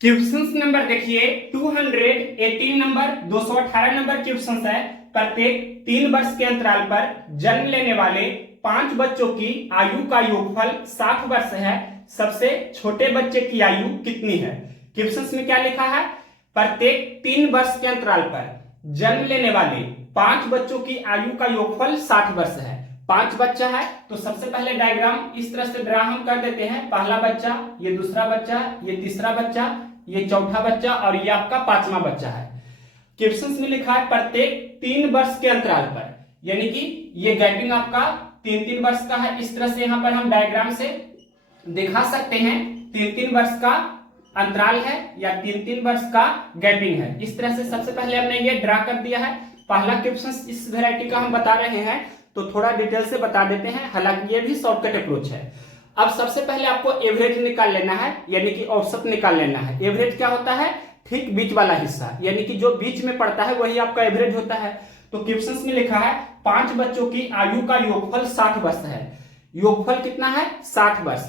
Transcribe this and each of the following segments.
Questions number देखिए 218 number 218 number questions है। प्रत्येक 3 वर्ष के अंतराल पर जन्म लेने वाले 5 बच्चों की आयु का योगफल 60 वर्ष है। सबसे छोटे बच्चे की आयु कितनी है? क्वेश्चंस में क्या लिखा है? प्रत्येक 3 वर्ष के अंतराल पर जन्म लेने वाले 5 बच्चों की आयु का योगफल 60 वर्ष है। 5 बच्चा है तो सबसे पहले डायग्राम इस तरह से ड्रा हम कर देते हैं। पहला बच्चा, ये दूसरा बच्चा, ये तीसरा बच्चा, ये चौथा बच्चा और ये आपका 5वां बच्चा है। क्वेश्चंस में लिखा है प्रत्येक 3 वर्ष के अंतराल पर, यानी कि ये गैपिंग आपका 3-3 वर्ष का है। इस तरह से यहां पर हम डायग्राम से दिखा सकते हैं 3-3 वर्ष का अंतराल है या 3-3 वर्ष का गैपिंग है। इस तरह से सबसे पहले हमने ये ड्रा कर दिया है। पहला क्वेश्चन इस वेराइटी का हम बता रहे हैं तो थोड़ा डिटेल से बता देते हैं, हालांकि ये भी शॉर्टकट अप्रोच है। अब सबसे पहले आपको एवरेज निकाल लेना है, यानी कि औसत निकाल लेना है। एवरेज क्या होता है? ठीक बीच वाला हिस्सा, यानी कि जो बीच में पड़ता है वही आपका एवरेज होता है। तो क्वेश्चंस में लिखा है 5 बच्चों की आयु का योगफल 60 वर्ष है। योगफल कितना है? 60 वर्ष।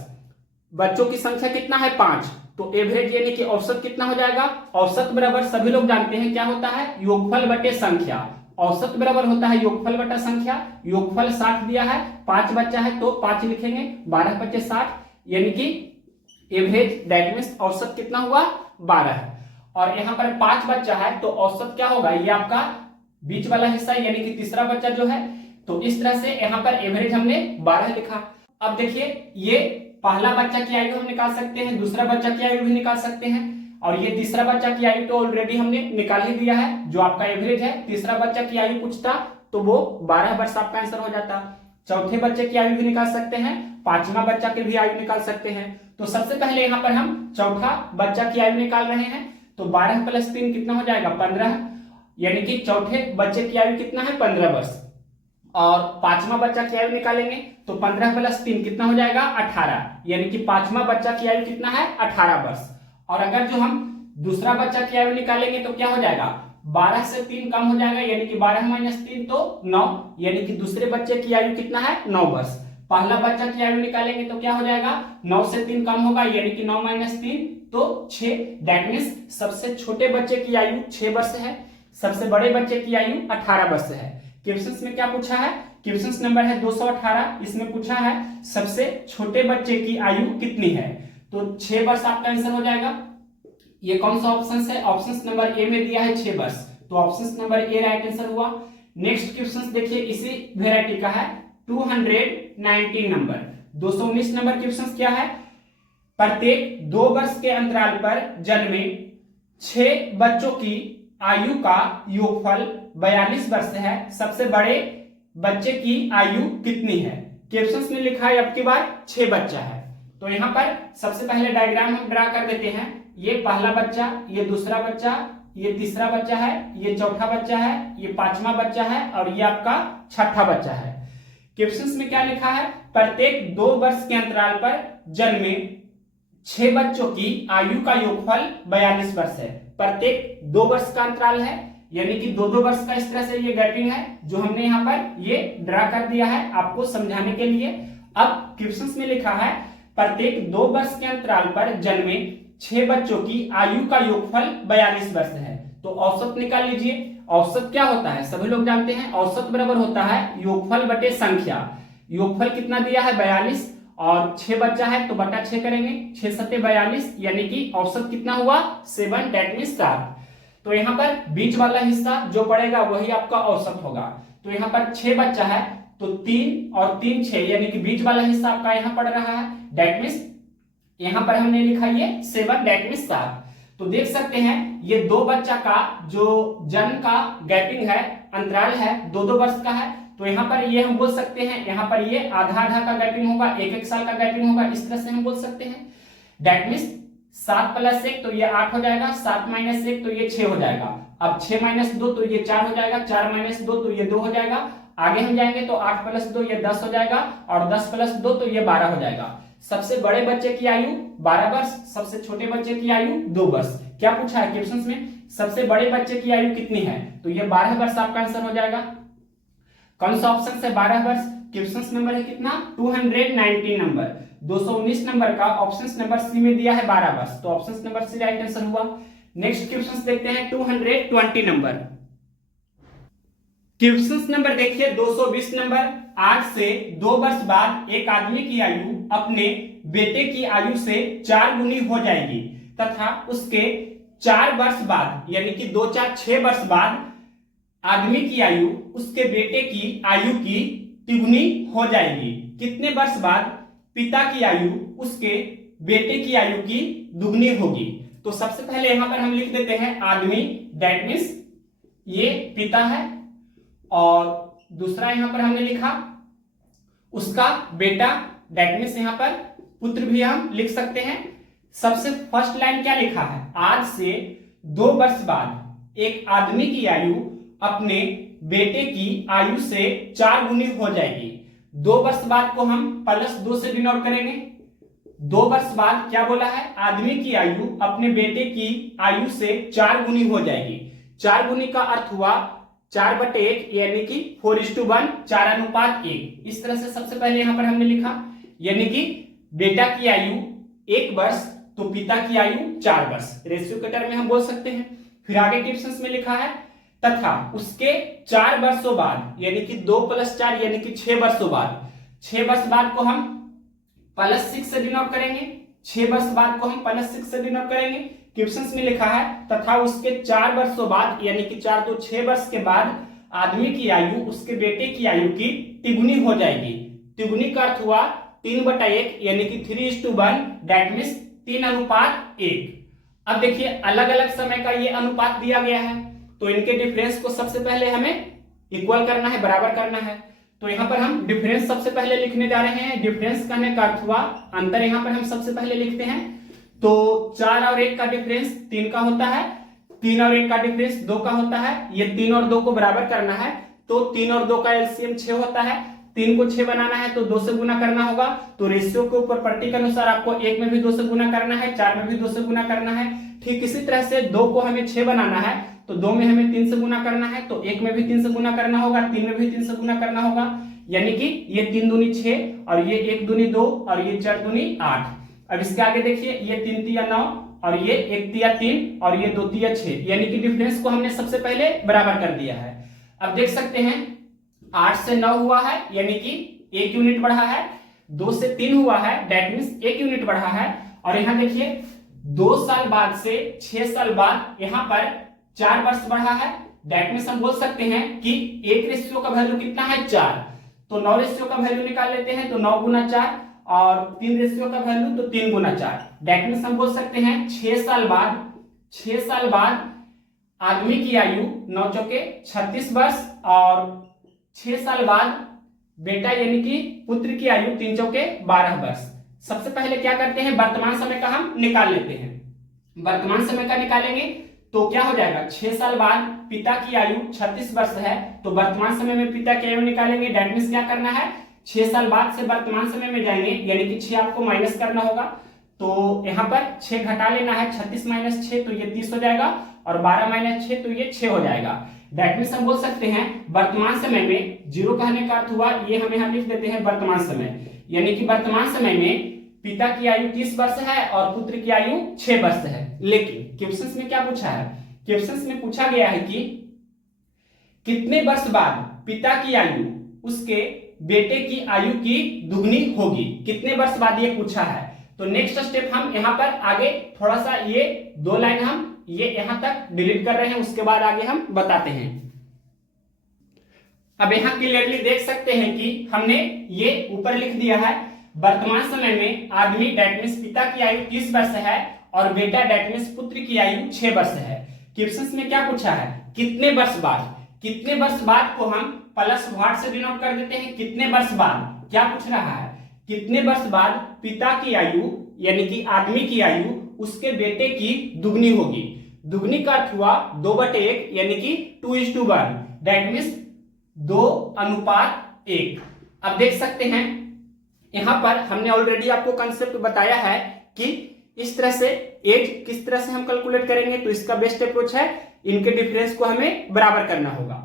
बच्चों की संख्या कितना है? 5। तो एवरेज यानी कि औसत कितना हो जाएगा? औसत बराबर सभी लोग जानते हैं क्या होता है? योगफल बटे संख्या। औसत बराबर होता है योगफल बटा संख्या। योगफल 60 दिया है, 5 बच्चा है तो 5 लिखेंगे, 12 बचे 60, यानी कि एवरेज दैट मींस औसत कितना हुआ? 12 है। और यहाँ पर 5 बच्चा है तो औसत क्या होगा? ये आपका बीच वाला हिस्सा यानी कि तीसरा बच्चा जो है। तो इस तरह से यहाँ पर एवरेज हमने 12 लिखा। अब देखिए ये पहला बच्चा की आयु हम निकाल सकते हैं, दूसरा बच्चा की आयु भी निकाल सकते हैं और ये तीसरा बच्चा की आयु तो ऑलरेडी हमने निकाल ही दिया है जो आपका एवरेज है। तीसरा बच्चा की आयु पूछता तो वो 12 वर्ष आपका आंसर हो जाता। चौथे बच्चे की आयु भी निकाल सकते हैं, 5वां बच्चा की भी आयु निकाल सकते हैं। तो सबसे पहले यहाँ पर हम चौथा बच्चा की आयु निकाल रहे हैं। तो 12 + 3 कितना हो जाएगा? 15, यानी कि चौथे बच्चे की आयु कितना है? 15 वर्ष। और 5वां बच्चा की आयु निकालेंगे तो 15 + 3 कितना हो जाएगा? 18, यानी कि 5वां बच्चा की आयु कितना है? 18 वर्ष। और अगर जो हम दूसरा बच्चा की आयु निकालेंगे तो क्या हो जाएगा? 12 से 3 कम हो जाएगा, यानी कि 12 - 3 तो 9, यानी कि दूसरे बच्चे की आयु कितना है? 9 वर्ष। पहला बच्चा की आयु निकालेंगे तो क्या हो जाएगा? 9 से 3 कम होगा, यानी कि 9 - 3 तो 6। दैट मींस सबसे छोटे बच्चे की आयु 6 वर्ष है, सबसे बड़े बच्चे की आयु 18 वर्ष है। क्वेश्चंस में क्या पूछा है? क्वेश्चंस नंबर है 218। इसमें पूछा है सबसे छोटे बच्चे की आयु कितनी है? तो 6 वर्ष आपका आंसर हो जाएगा। ये कौन सा ऑप्शन है? ऑप्शन नंबर ए में दिया है 6 वर्ष, तो option number A right answer हुआ। नेक्स्ट क्वेश्चन देखिए इसी वेराइटी का है 219 नंबर 219 नंबर क्वेश्चन क्या है? प्रत्येक 2 वर्ष के अंतराल पर जन्मे 6 बच्चों की आयु का योगफल 42 वर्ष है। सबसे बड़े बच्चे की आयु कितनी है? क्वेश्चंस में लिखा है अब की बार 6 बच्चा है। तो यहाँ पर सबसे पहले डायग्राम हम ड्रा कर देते हैं। ये पहला बच्चा, ये दूसरा बच्चा, ये तीसरा बच्चा है, ये चौथा बच्चा है, ये 5वां बच्चा है और ये आपका 6ठा बच्चा है। क्वेश्चंस में क्या लिखा है? प्रत्येक 2 वर्ष के अंतराल पर जन्मे 6 बच्चों की आयु का योगफल 42 वर्ष है। प्रत्येक 2 वर्ष का अंतराल है, यानी कि 2-2 वर्ष का इस तरह से ये गैपिंग है जो हमने यहाँ पर ये ड्रा कर दिया है आपको समझाने के लिए। अब क्वेश्चंस में लिखा है प्रत्येक 2 वर्ष के अंतराल पर जन्मे 6 बच्चों की आयु का योगफल 42 वर्ष है। तो औसत निकाल लीजिए। औसत क्या होता है? सभी लोग जानते हैं औसत बराबर होता है योगफल बटे संख्या। योगफल कितना दिया है? 42 और 6 बच्चा है तो बटा 6 करेंगे, 6 × 7 = 42, यानी कि औसत कितना हुआ? 7, दैट मींस 7। तो यहाँ पर बीच वाला हिस्सा जो पड़ेगा वही आपका औसत होगा। तो यहाँ पर 6 बच्चा है तो 3 और 3 6, यानी कि बीच वाला हिस्सा आपका यहाँ पड़ रहा है। दैट मींस यहाँ पर हमने लिखा ये 7, दैट मींस 7। तो देख सकते हैं ये 2 बच्चा का जो जन्म का गैपिंग है, अंतराल है, 2-2 वर्ष का है। तो यहाँ पर ये हम बोल सकते हैं, यहाँ पर ये आधा-आधा का गैपिंग होगा, 1-1 साल का गैपिंग होगा। इस तरह से हम बोल सकते हैं। दैट मींस 7 + 1 तो ये 8 हो जाएगा, 7 - 1 तो ये 6 हो जाएगा। अब 6 - 2 तो ये 4 हो जाएगा, 4 - 2 तो ये 2 हो जाएगा। आगे हम जाएंगे तो 8 + 2 ये 10 हो जाएगा और 10 + 2 तो ये 12 हो जाएगा। सबसे बड़े बच्चे की आयु 12 वर्ष, सबसे छोटे बच्चे की आयु 2 वर्ष। क्या पूछा है क्वेश्चंस में? सबसे बड़े बच्चे की आयु कितनी है? तो ये 12 वर्ष आपका आंसर हो जाएगा। कौन सा ऑप्शन से 12 वर्ष? क्वेश्चंस नंबर है कितना? 219 नंबर। 219 नंबर का ऑप्शन नंबर सी में दिया है 12 वर्ष, तो option number C right answer हुआ। नेक्स्ट क्वेश्चन देखते हैं 220 नंबर। क्वेश्चन नंबर देखिए 220 नंबर। आज से 2 वर्ष बाद एक आदमी की आयु अपने बेटे की आयु से 4 गुनी हो जाएगी तथा उसके 4 वर्ष बाद यानी कि 2 4 6 वर्ष बाद आदमी की आयु उसके बेटे की आयु की तिगुनी हो जाएगी। कितने वर्ष बाद पिता की आयु उसके बेटे की आयु की दुगनी होगी? तो सबसे पहले यहां पर हम लिख देते हैं आदमी, दैट मीन्स ये पिता है, और दूसरा यहां पर हमने लिखा उसका बेटा, दैट मीन्स यहां पर पुत्र भी हम लिख सकते हैं। सबसे फर्स्ट लाइन क्या लिखा है? आज से 2 वर्ष बाद एक आदमी की आयु अपने बेटे की आयु से 4 गुनी हो जाएगी। 2 वर्ष बाद को हम +2 से डिनोट करेंगे। 2 वर्ष बाद क्या बोला है? आदमी की आयु अपने बेटे की आयु से 4 गुनी हो जाएगी। 4 गुनी का अर्थ हुआ 4/1 यानी कि 4:1, 4:1। इस तरह से सबसे पहले यहां पर हमने लिखा, यानी कि बेटा की आयु 1 वर्ष तो पिता की आयु 4 वर्ष, रेशियो के टर्म में हम बोल सकते हैं। फिर आगे क्वेश्चन में लिखा है तथा उसके 4 वर्षों बाद यानी कि 2 + 4 यानी कि 6 वर्षों बाद, 6 वर्ष बाद को हम +6 से डिनोट करेंगे। 6 वर्ष बाद को हम +6 से डिनोट करेंगे। क्वेश्चन में लिखा है तथा उसके 4 वर्षों बाद यानी कि 4 तो 6 वर्ष के बाद आदमी की आयु उसके बेटे की आयु की तिगुनी हो जाएगी। तिगुनी का अर्थ हुआ 3/1 यानी कि 3:1, दैट मीन्स 3:1। अब देखिए अलग अलग समय का ये अनुपात दिया गया है, तो इनके डिफरेंस को सबसे पहले हमें इक्वल करना है, बराबर करना है। तो यहां पर हम डिफरेंस सबसे पहले लिखने जा रहे हैं। डिफरेंस करने का अर्थ हुआ अंतर, यहां पर हम सबसे पहले लिखते हैं। तो 4 और 1 का डिफरेंस 3 का होता है, 3 और 1 का डिफरेंस 2 का होता है। ये 3 और 2 को बराबर करना है, तो 3 और 2 का एलसीएम 6 होता है। 3 को 6 बनाना है तो 2 से गुना करना होगा। तो रेशियो के ऊपर पट्टी के अनुसार आपको 1 में भी 2 से गुना करना है, 4 में भी 2 से गुना करना है। ठीक इसी तरह से 2 को हमें 6 बनाना है तो 2 में हमें 3 से गुना करना है, तो 1 में भी 3 से गुना करना होगा, 3 में भी 3 से गुना करना होगा। यानी कि ये 3 दूनी 6 और ये 1 दूनी 2 और ये 4 दूनी 8। अब इसके आगे देखिए ये 3 तिया 9 और ये 1 तिया 3 और ये 2 तिया 6, यानी कि डिफरेंस को हमने सबसे पहले बराबर कर दिया है। अब देख सकते हैं 8 से 9 हुआ है यानी कि 1 यूनिट बढ़ा है। 2 से 3 हुआ है, दैट मीन्स 1 यूनिट बढ़ा है। और यहां देखिए 2 साल बाद से 6 साल बाद यहां पर 4 वर्ष बढ़ा है, दैट मीन्स हम बोल सकते हैं कि 1 रेशियो का वैल्यू कितना है? 4। तो 9 रेशियो का वैल्यू निकाल लेते हैं, तो 9 गुना 4, और 3 रेशियो का वैल्यू तो 3 गुना 4, दैट मीन्स हम बोल सकते हैं 6 साल बाद आदमी की आयु 9 चौके 36 वर्ष, और 6 साल बाद बेटा यानी कि पुत्र की आयु 3 चौके 12 वर्ष। सबसे पहले क्या करते हैं? वर्तमान समय का हम निकाल लेते हैं। वर्तमान समय का निकालेंगे तो क्या हो जाएगा? 6 साल बाद पिता की आयु 36 वर्ष है, तो वर्तमान समय में पिता की आयु निकालेंगे, दैट मीन्स क्या करना है? 6 साल बाद से वर्तमान समय में जाएंगे, यानी कि 6 आपको माइनस करना होगा। तो यहाँ पर 6 घटा लेना है, 36 - 6 तो ये 30 हो जाएगा, और 12 - 6 तो ये 6 हो जाएगा। दैट मीन्स हम बोल सकते हैं वर्तमान समय में, 0 कहने का अर्थ हुआ ये हम यहाँ लिख देते हैं वर्तमान समय, यानी कि वर्तमान समय में पिता की आयु 30 वर्ष है और पुत्र की आयु 6 वर्ष है। लेकिन क्वेश्चन में क्या पूछा है? क्वेश्चन में पूछा गया है कि कितने वर्ष बाद पिता की आयु उसके बेटे की आयु की दुगनी होगी? कितने वर्ष बाद ये पूछा है। तो नेक्स्ट स्टेप हम यहाँ पर आगे थोड़ा सा ये 2 लाइन हम ये यहां तक डिलीट कर रहे हैं, उसके बाद आगे हम बताते हैं। अब यहां क्लियरली देख सकते हैं कि हमने ये ऊपर लिख दिया है वर्तमान समय में आदमी दैट मीन्स पिता की आयु 30 वर्ष है और बेटा दैट मीन्स पुत्र की आयु 6 वर्ष है। क्वेश्चन में क्या पूछा है? कितने वर्ष बाद। कितने वर्ष बाद को हम +8 से डिनोट कर देते हैं। कितने वर्ष बाद क्या पूछ रहा है? कितने वर्ष बाद पिता की आयु यानी कि आदमी की आयु उसके बेटे की दुगनी होगी। दुगनी का अर्थ हुआ 2/1 यानी कि 2:1, दैट मीन्स 2:1। अब देख सकते हैं यहां पर हमने ऑलरेडी आपको कंसेप्ट बताया है कि इस तरह से एज किस तरह से हम कैलकुलेट करेंगे। तो इसका बेस्ट अप्रोच है इनके डिफरेंस को हमें बराबर करना होगा।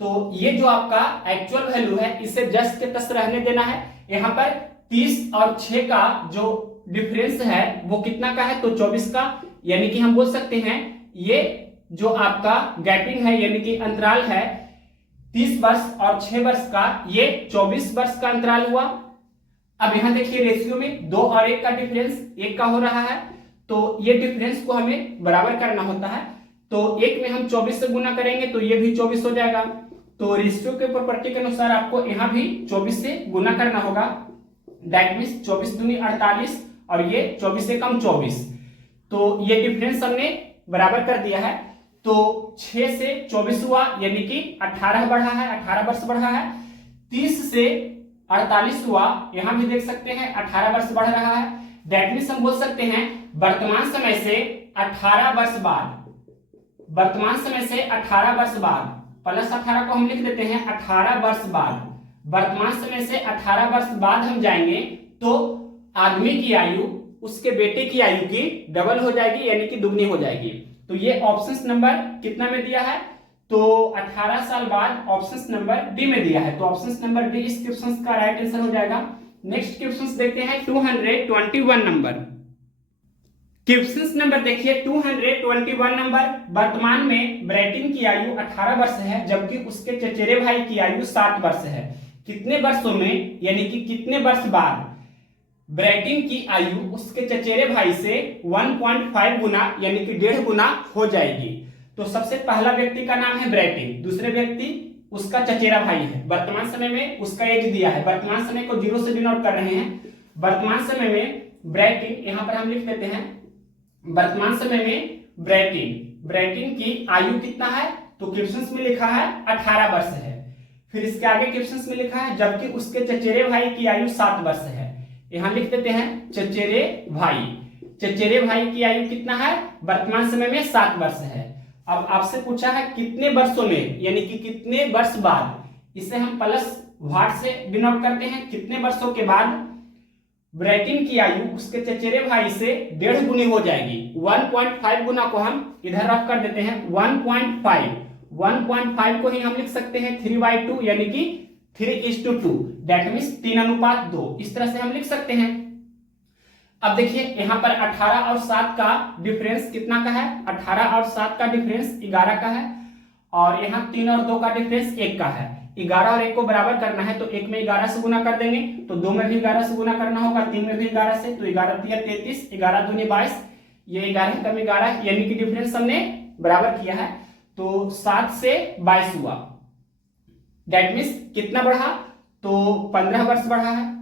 तो ये जो आपका एक्चुअल वैल्यू है इसे जस्ट के तस रहने देना है। यहां पर 30 और 6 का जो डिफरेंस है वो कितना का है, तो 24 का। यानी कि हम बोल सकते हैं ये जो आपका गैपिंग है यानी कि अंतराल है 30 वर्ष और 6 वर्ष का, ये 24 वर्ष का अंतराल हुआ। अब यहां देखिए रेशियो में 2 और 1 का डिफरेंस 1 का हो रहा है, तो ये डिफरेंस को हमें बराबर करना होता है। तो 1 में हम 24 से गुना करेंगे तो ये भी 24 हो जाएगा। तो रेशियो के प्रॉपर्टी के अनुसार आपको यहाँ भी 24 से गुना करना होगा। दैट मींस 24 दूनी 48 और ये 24 से कम 24। तो ये डिफरेंस हमने बराबर कर दिया है। तो 6 से 24 हुआ यानी कि 18 बढ़ा है, 18 वर्ष बढ़ा है। 30 से 48 हुआ, यहां भी देख सकते हैं 18 वर्ष बढ़ रहा है। दैट मींस हम बोल सकते हैं वर्तमान समय से 18 वर्ष बाद, वर्तमान समय से 18 वर्ष बाद प्लस 18 को हम लिख देते हैं 18 वर्ष बाद। वर्तमान समय से 18 वर्ष बाद हम जाएंगे तो आदमी की आयु उसके बेटे की आयु की डबल हो जाएगी यानी कि दुगनी हो जाएगी। तो ये ऑप्शन नंबर कितना में दिया है, तो 18 साल बाद ऑप्शन नंबर डी में दिया है। तो ऑप्शन नंबर डी इस क्वेश्चन का राइट आंसर हो जाएगा। नेक्स्ट क्वेश्चन देखते हैं 221 नंबर। क्वेश्चन नंबर देखिए 221 नंबर। वर्तमान में ब्रैटिन की आयु 18 वर्ष है जबकि उसके चचेरे भाई की आयु 7 वर्ष है। कितने वर्षों में यानी कि कितने वर्ष बाद ब्रैटिन की आयु उसके चचेरे भाई से 1.5 गुना यानी कि 1.5 गुना हो जाएगी। तो सबसे पहला व्यक्ति का नाम है ब्रैटिन, दूसरे व्यक्ति उसका चचेरा भाई है। वर्तमान समय में उसका एज दिया है, वर्तमान समय को 0 से डिनोट कर रहे हैं। वर्तमान समय में ब्रैटिन, यहां पर हम लिख देते हैं वर्तमान समय में ब्रैटिन की आयु कितना है, तो क्वेश्चन में लिखा है 18 वर्ष है। फिर इसके आगे क्वेश्चन में लिखा है जबकि उसके चचेरे भाई की आयु 7 वर्ष है। यहां लिख देते हैं चचेरे भाई की आयु कितना है, वर्तमान समय में 7 वर्ष है। अब आपसे पूछा है कितने वर्षों में यानी कि कितने वर्ष बाद, इसे हम प्लस वाट से डिनोट करते हैं। कितने वर्षों के बाद ब्रैटिन की आयु उसके चचेरे भाई से 1.5 गुनी हो जाएगी। 1.5 गुना को हम इधर रख कर देते हैं 1.5 को ही हम लिख सकते हैं 3/2 यानी कि 3:2 दैट मींस 3:2। इस तरह से हम लिख सकते हैं। अब देखिए यहां पर 18 और 7 का डिफरेंस कितना का है, 18 और 7 का डिफरेंस 11 का है और यहाँ 3 और 2 का डिफरेंस 1 का है। 11 और 1 को बराबर करना है तो 1 में 11 से गुना कर देंगे, तो 2 में भी 11 से गुना करना होगा, 3 में भी 11 से, तो 11 3 33, 11 दूनी 22, ये 11 कम 11 यानी कि डिफरेंस हमने बराबर किया है। तो 7 से 22 हुआ, दैट मींस कितना बढ़ा, तो 15 वर्ष बढ़ा है।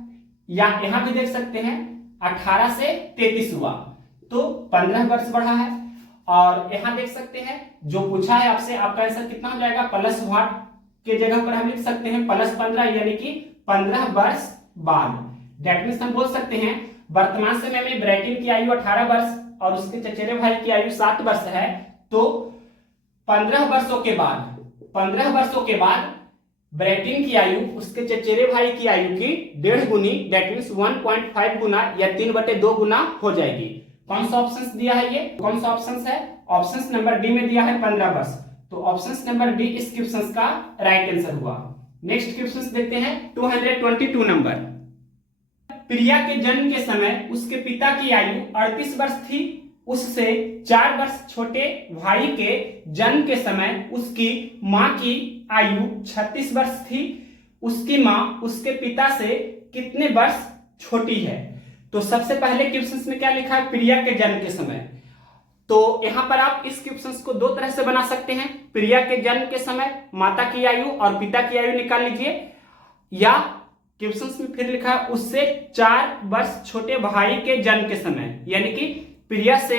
या यहां भी देख सकते हैं 18 से 33 हुआ तो 15 वर्ष बढ़ा है। और यहां देख सकते हैं जो पूछा है आपसे, आपका आंसर कितना हो जाएगा, प्लस वाट के जगह पर हम लिख सकते हैं प्लस 15 यानी कि 15 वर्ष बाद। दैट मींस हम बोल सकते हैं वर्तमान समय में ब्रैटिन की आयु 18 वर्ष और उसके चचेरे भाई की आयु 7 वर्ष है। तो 15 वर्षों के बाद ब्रैटिन की आयु उसके चचेरे भाई की आयु की 1.5 गुनी दैट मींस 1.5 गुना या 3/2 गुना हो जाएगी। कौन सा ऑप्शन दिया है, ये कौन सा ऑप्शन है, ऑप्शन नंबर डी में दिया है 15 वर्ष। तो ऑप्शन नंबर डी इस क्वेश्चन का राइट आंसर हुआ। नेक्स्ट क्वेश्चन देखते हैं 222 नंबर। प्रिया के जन्म के समय उसके पिता की आयु 38 वर्ष थी। उससे 4 वर्ष छोटे भाई के जन्म के समय उसकी मां की आयु 36 वर्ष थी। उसकी मां उसके पिता से कितने वर्ष छोटी है। तो सबसे पहले क्वेश्चन में क्या लिखा है, प्रिया के जन्म के समय। तो यहां पर आप इस क्वेश्चन को 2 तरह से बना सकते हैं। प्रिया के जन्म के समय माता की आयु और पिता की आयु निकाल लीजिए, या क्वेश्चन में फिर लिखा है उससे 4 वर्ष छोटे भाई के जन्म के समय, यानी कि प्रिया से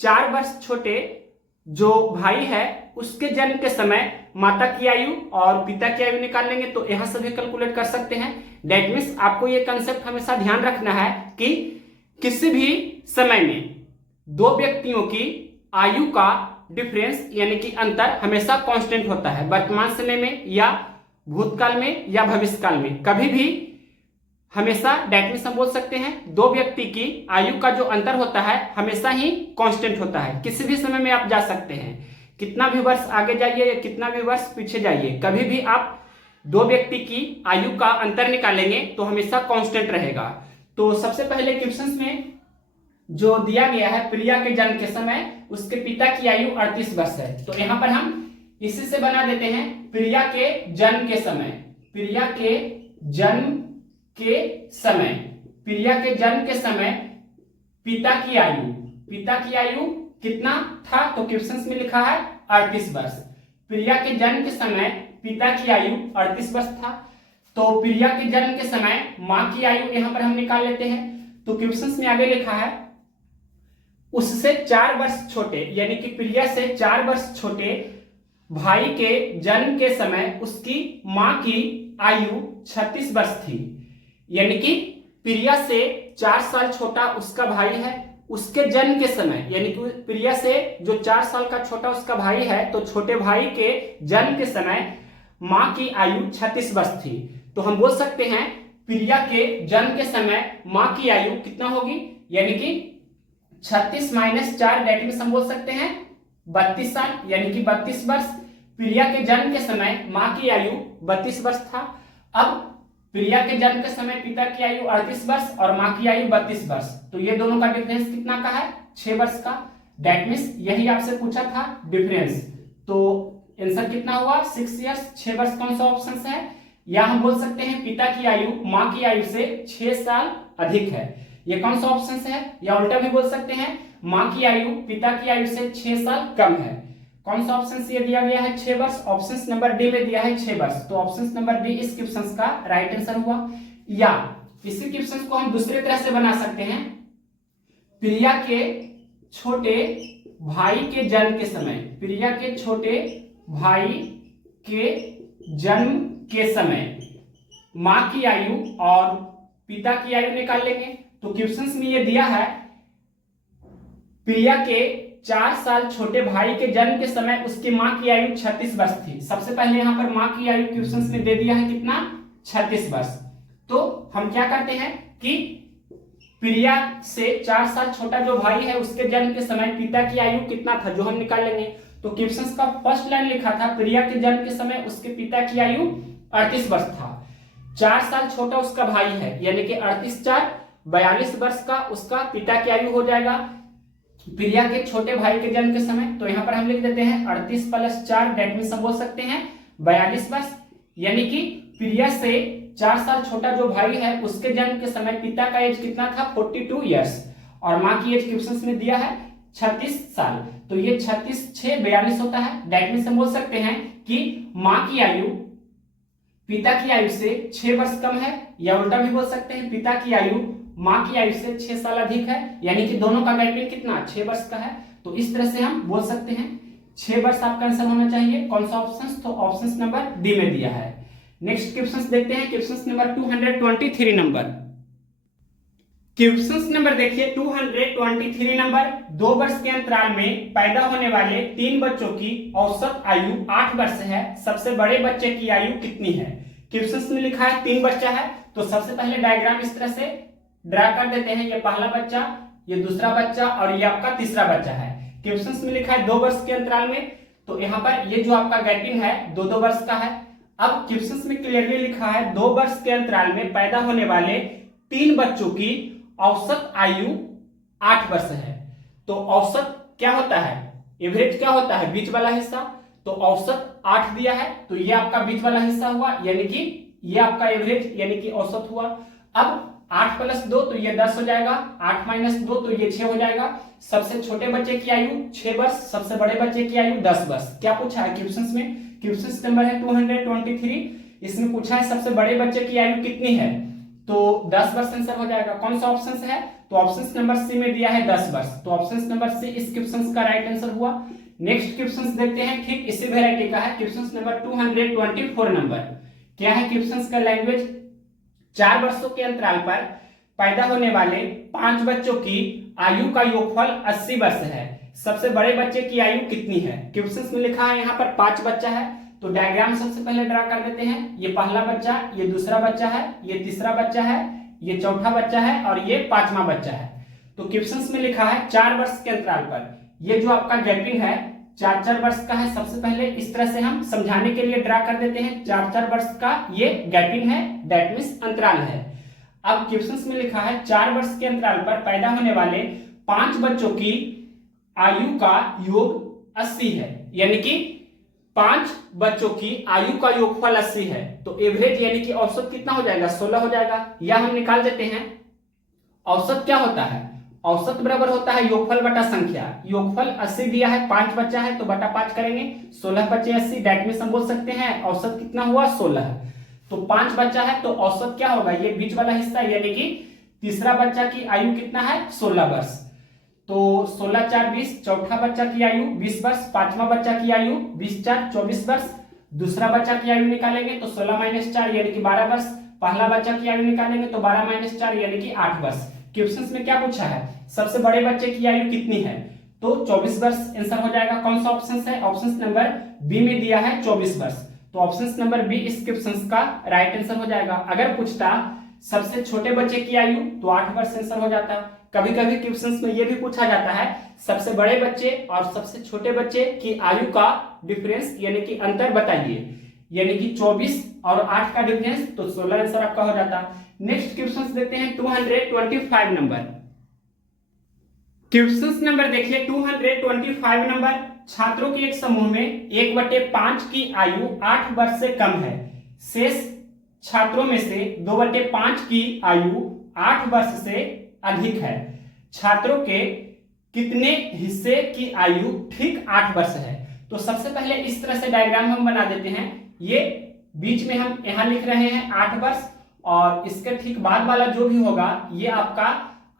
4 वर्ष छोटे जो भाई है उसके जन्म के समय माता की आयु और पिता की आयु निकाल लेंगे। तो यहां से भी कैलकुलेट कर सकते हैं। दैट मींस आपको ये कंसेप्ट हमेशा ध्यान रखना है कि किसी भी समय में 2 व्यक्तियों की आयु का डिफरेंस यानी कि अंतर हमेशा कांस्टेंट होता है। वर्तमान समय में या भूतकाल में या भविष्यकाल में कभी भी हमेशा दैट मींस हम बोल सकते हैं 2 व्यक्ति की आयु का जो अंतर होता है हमेशा ही कांस्टेंट होता है। किसी भी समय में आप जा सकते हैं, कितना भी वर्ष आगे जाइए या कितना भी वर्ष पीछे जाइए, कभी भी आप दो व्यक्ति की आयु का अंतर निकालेंगे तो हमेशा कांस्टेंट रहेगा। तो सबसे पहले क्वेश्चंस में जो दिया गया है प्रिया के जन्म के समय उसके पिता की आयु 38 वर्ष है। तो यहां पर हम इसी से बना देते हैं प्रिया के जन्म के समय। प्रिया के जन्म के समय, प्रिया के जन्म के समय पिता की आयु कितना था? तो क्वेश्चंस में लिखा है 38 वर्ष। प्रिया के जन्म के समय पिता की आयु 38 वर्ष था। तो प्रिया के जन्म के समय मां की आयु यहां पर हम निकाल लेते हैं। तो क्वेश्चंस में आगे लिखा है उससे 4 वर्ष छोटे, यानी कि प्रिया से 4 वर्ष छोटे भाई के जन्म के समय उसकी मां की आयु 36 वर्ष थी। यानी कि प्रिया से 4 साल छोटा उसका भाई है, उसके जन्म के समय, यानी कि प्रिया से जो 4 साल का छोटा उसका भाई है, तो छोटे भाई के जन्म के समय मां की आयु 36 वर्ष थी। तो हम बोल सकते हैं प्रिया के जन्म के समय मां की आयु कितना होगी, यानी कि 36 - 4 दैट मींस हम बोल सकते हैं 32 साल, यानी कि 32 वर्ष। प्रिया के जन्म के समय मां की आयु 32 वर्ष था। अब प्रिया के जन्म के समय पिता की आयु 38 वर्ष और मां की आयु 32 वर्ष। तो ये दोनों का डिफरेंस कितना का है? 6 वर्ष का। दैट मींस यही आपसे पूछा था डिफरेंस। तो आंसर कितना हुआ? 6 इयर्स। 6 वर्ष कौन सा ऑप्शन है? या हम बोल सकते हैं पिता की आयु मां की आयु से 6 साल अधिक है। ये कौन सा ऑप्शन है? या उल्टा भी बोल सकते हैं मां की आयु पिता की आयु से 6 साल कम है। कौन सा ऑप्शन ये दिया गया है? 6 वर्ष। ऑप्शन नंबर डी में दिया है 6 वर्ष। तो ऑप्शन नंबर डी इस क्वेश्चन का राइट आंसर हुआ। या इसी क्वेश्चन को हम दूसरे तरह से बना सकते हैं। प्रिया के छोटे भाई के जन्म के समय, प्रिया के छोटे भाई के जन्म के समय मां की आयु और पिता की आयु निकाल लेंगे। तो क्वेश्चंस में ये दिया है प्रिया के 4 साल छोटे भाई के जन्म के समय उसकी मां की आयु 36 वर्ष थी। सबसे पहले यहां पर मां की आयु क्वेश्चंस में दे दिया है कितना? 36 वर्ष। तो हम क्या करते हैं कि प्रिया से 4 साल छोटा जो भाई है उसके जन्म के समय पिता की आयु कितना था, जो हम निकाल लेंगे। तो क्वेश्चंस का फर्स्ट लाइन लिखा था प्रिया के जन्म के समय उसके पिता की आयु 38 वर्ष था। 4 साल छोटा उसका भाई है, यानी कि 38 4 42 वर्ष का उसका पिता की आयु हो जाएगा प्रिया के छोटे भाई के जन्म के समय। तो यहां पर हम लिख देते हैं 38 + 4 दैट मींस हम बोल सकते हैं 42 वर्ष। यानी कि प्रिया से 4 साल छोटा जो भाई है उसके जन्म के समय पिता का एज कितना था? 42 इयर्स। और मां की एज क्वेश्चन में दिया है 36 साल। तो ये 36 6 42 होता है। दैट मींस हम बोल सकते हैं कि मां की आयु पिता की आयु से 6 वर्ष कम है। या उल्टा भी बोल सकते हैं पिता की आयु मां की आयु से 6 साल अधिक है, यानी कि दोनों का गैप कितना? 6 वर्ष का है। तो इस तरह से हम बोल सकते हैं 6 वर्ष आपका आंसर होना चाहिए। कौन सा ऑप्शन? तो ऑप्शन नंबर डी में दिया है। नेक्स्ट क्वेश्चन देखते हैं, question number 223 number. Question number देखिए 223 नंबर। 2 वर्ष के अंतराल में पैदा होने वाले 3 बच्चों की औसत आयु 8 वर्ष है। सबसे बड़े बच्चे की आयु कितनी है? क्वेश्चन में लिखा है 3 बच्चा है। तो सबसे पहले डायग्राम इस तरह से ड्रा कर देते हैं। ये पहला बच्चा, ये दूसरा बच्चा और ये आपका तीसरा बच्चा है। क्वेश्चन में लिखा है 2 वर्ष के अंतराल में। तो यहाँ पर ये जो आपका गैपिंग है 2-2 वर्ष का है। अब क्वेश्चन में क्लियरली लिखा है 2 वर्ष के अंतराल में पैदा होने वाले 3 बच्चों की औसत आयु 8 वर्ष है। तो औसत क्या होता है? एवरेज क्या होता है? बीच वाला हिस्सा। तो औसत 8 दिया है, तो ये आपका बीच वाला हिस्सा हुआ, यानी कि ये आपका एवरेज यानी कि औसत हुआ। अब 8 + 2 तो ये 10 हो जाएगा। 8 - 2 तो ये 6 हो जाएगा। सबसे छोटे बच्चे की आयु 6 वर्ष, सबसे बड़े बच्चे की आयु 10 वर्ष। क्या पूछा है क्वेश्चन में? क्वेश्चन नंबर है 223। इसमें पूछा है सबसे बड़े बच्चे की आयु कितनी है? तो 10 वर्ष आंसर हो जाएगा। कौन सा ऑप्शन है? तो ऑप्शन नंबर सी में दिया है 10 वर्ष। तो ऑप्शन नंबर सी इस क्वेश्चन का राइट आंसर हुआ। नेक्स्ट क्वेश्चन देखते हैं, ठीक इसी वेराइटी का है। Question number 224 number. क्या है क्वेश्चन का लैंग्वेज? 4 वर्षों के अंतराल पर पैदा होने वाले 5 बच्चों की आयु का योगफल 80 वर्ष है। सबसे बड़े बच्चे की आयु कितनी है? क्वेश्चन में लिखा है यहाँ पर 5 बच्चा है। तो डायग्राम सबसे पहले ड्रा कर देते हैं। ये पहला बच्चा, ये दूसरा बच्चा है, ये तीसरा बच्चा है, ये चौथा बच्चा है और ये 5वां बच्चा है। तो क्वेश्चन में लिखा है 4 वर्ष के अंतराल पर ये जो आपका गैपिंग है 4-4 वर्ष का है। सबसे पहले इस तरह से हम समझाने के लिए ड्रा कर देते हैं, 4-4 वर्ष का ये गैपिंग है, दैट मीन्स अंतराल है। अब क्वेश्चंस में लिखा है 4 वर्ष के अंतराल पर पैदा होने वाले 5 बच्चों की आयु का योग 80 है, यानी कि 5 बच्चों की आयु का योगफल 80 है। तो एवरेज यानी कि औसत कितना हो जाएगा, 16 हो जाएगा। या हम निकाल देते हैं औसत क्या होता है, औसत बराबर होता है योगफल बटा संख्या। योगफल 80 दिया है, 5 बच्चा है तो बटा 5 करेंगे, 16 बचे 80, दैट मीन्स हम बोल सकते हैं औसत कितना हुआ 16। तो 5 बच्चा है तो औसत क्या होगा, ये बीच वाला हिस्सा, यानी कि तीसरा बच्चा की आयु कितना है 16 वर्ष। तो 16 4 20, चौथा बच्चा की आयु 20 वर्ष, पांचवा बच्चा की आयु 20 4 24 वर्ष। दूसरा बच्चा की आयु निकालेंगे तो 16 - 4 यानी कि 12 वर्ष। पहला बच्चा की आयु निकालेंगे तो 12 - 4 यानी कि 8 वर्ष। क्वेश्चंस में क्या पूछा है, सबसे बड़े बच्चे की आयु कितनी है, तो 24 वर्ष आंसर हो जाएगा। कौन सा ऑप्शन है, ऑप्शन नंबर बी में दिया है 24 वर्ष, तो ऑप्शन नंबर बी इस क्वेश्चन का राइट आंसर हो जाएगा। अगर पूछता सबसे छोटे बच्चे की आयु तो 8 वर्ष आंसर हो जाता। कभी कभी क्वेश्चंस में यह भी पूछा जाता है सबसे बड़े बच्चे और सबसे छोटे बच्चे की आयु का डिफरेंस यानी कि अंतर बताइए, यानी कि 24 और 8 का डिफरेंस, तो 16 आंसर आपका हो जाता। नेक्स्ट क्वेश्चन देखते हैं 225 नंबर। क्वेश्चन नंबर देखिए 225 नंबर। छात्रों के एक समूह में 1/5 की आयु 8 वर्ष से कम है। शेष छात्रों में से 2/5 की आयु 8 वर्ष से अधिक है। छात्रों के कितने हिस्से की आयु ठीक 8 वर्ष है। तो सबसे पहले इस तरह से डायग्राम हम बना देते हैं। ये बीच में हम यहां लिख रहे हैं 8 वर्ष, और इसके ठीक बाद वाला जो भी होगा ये आपका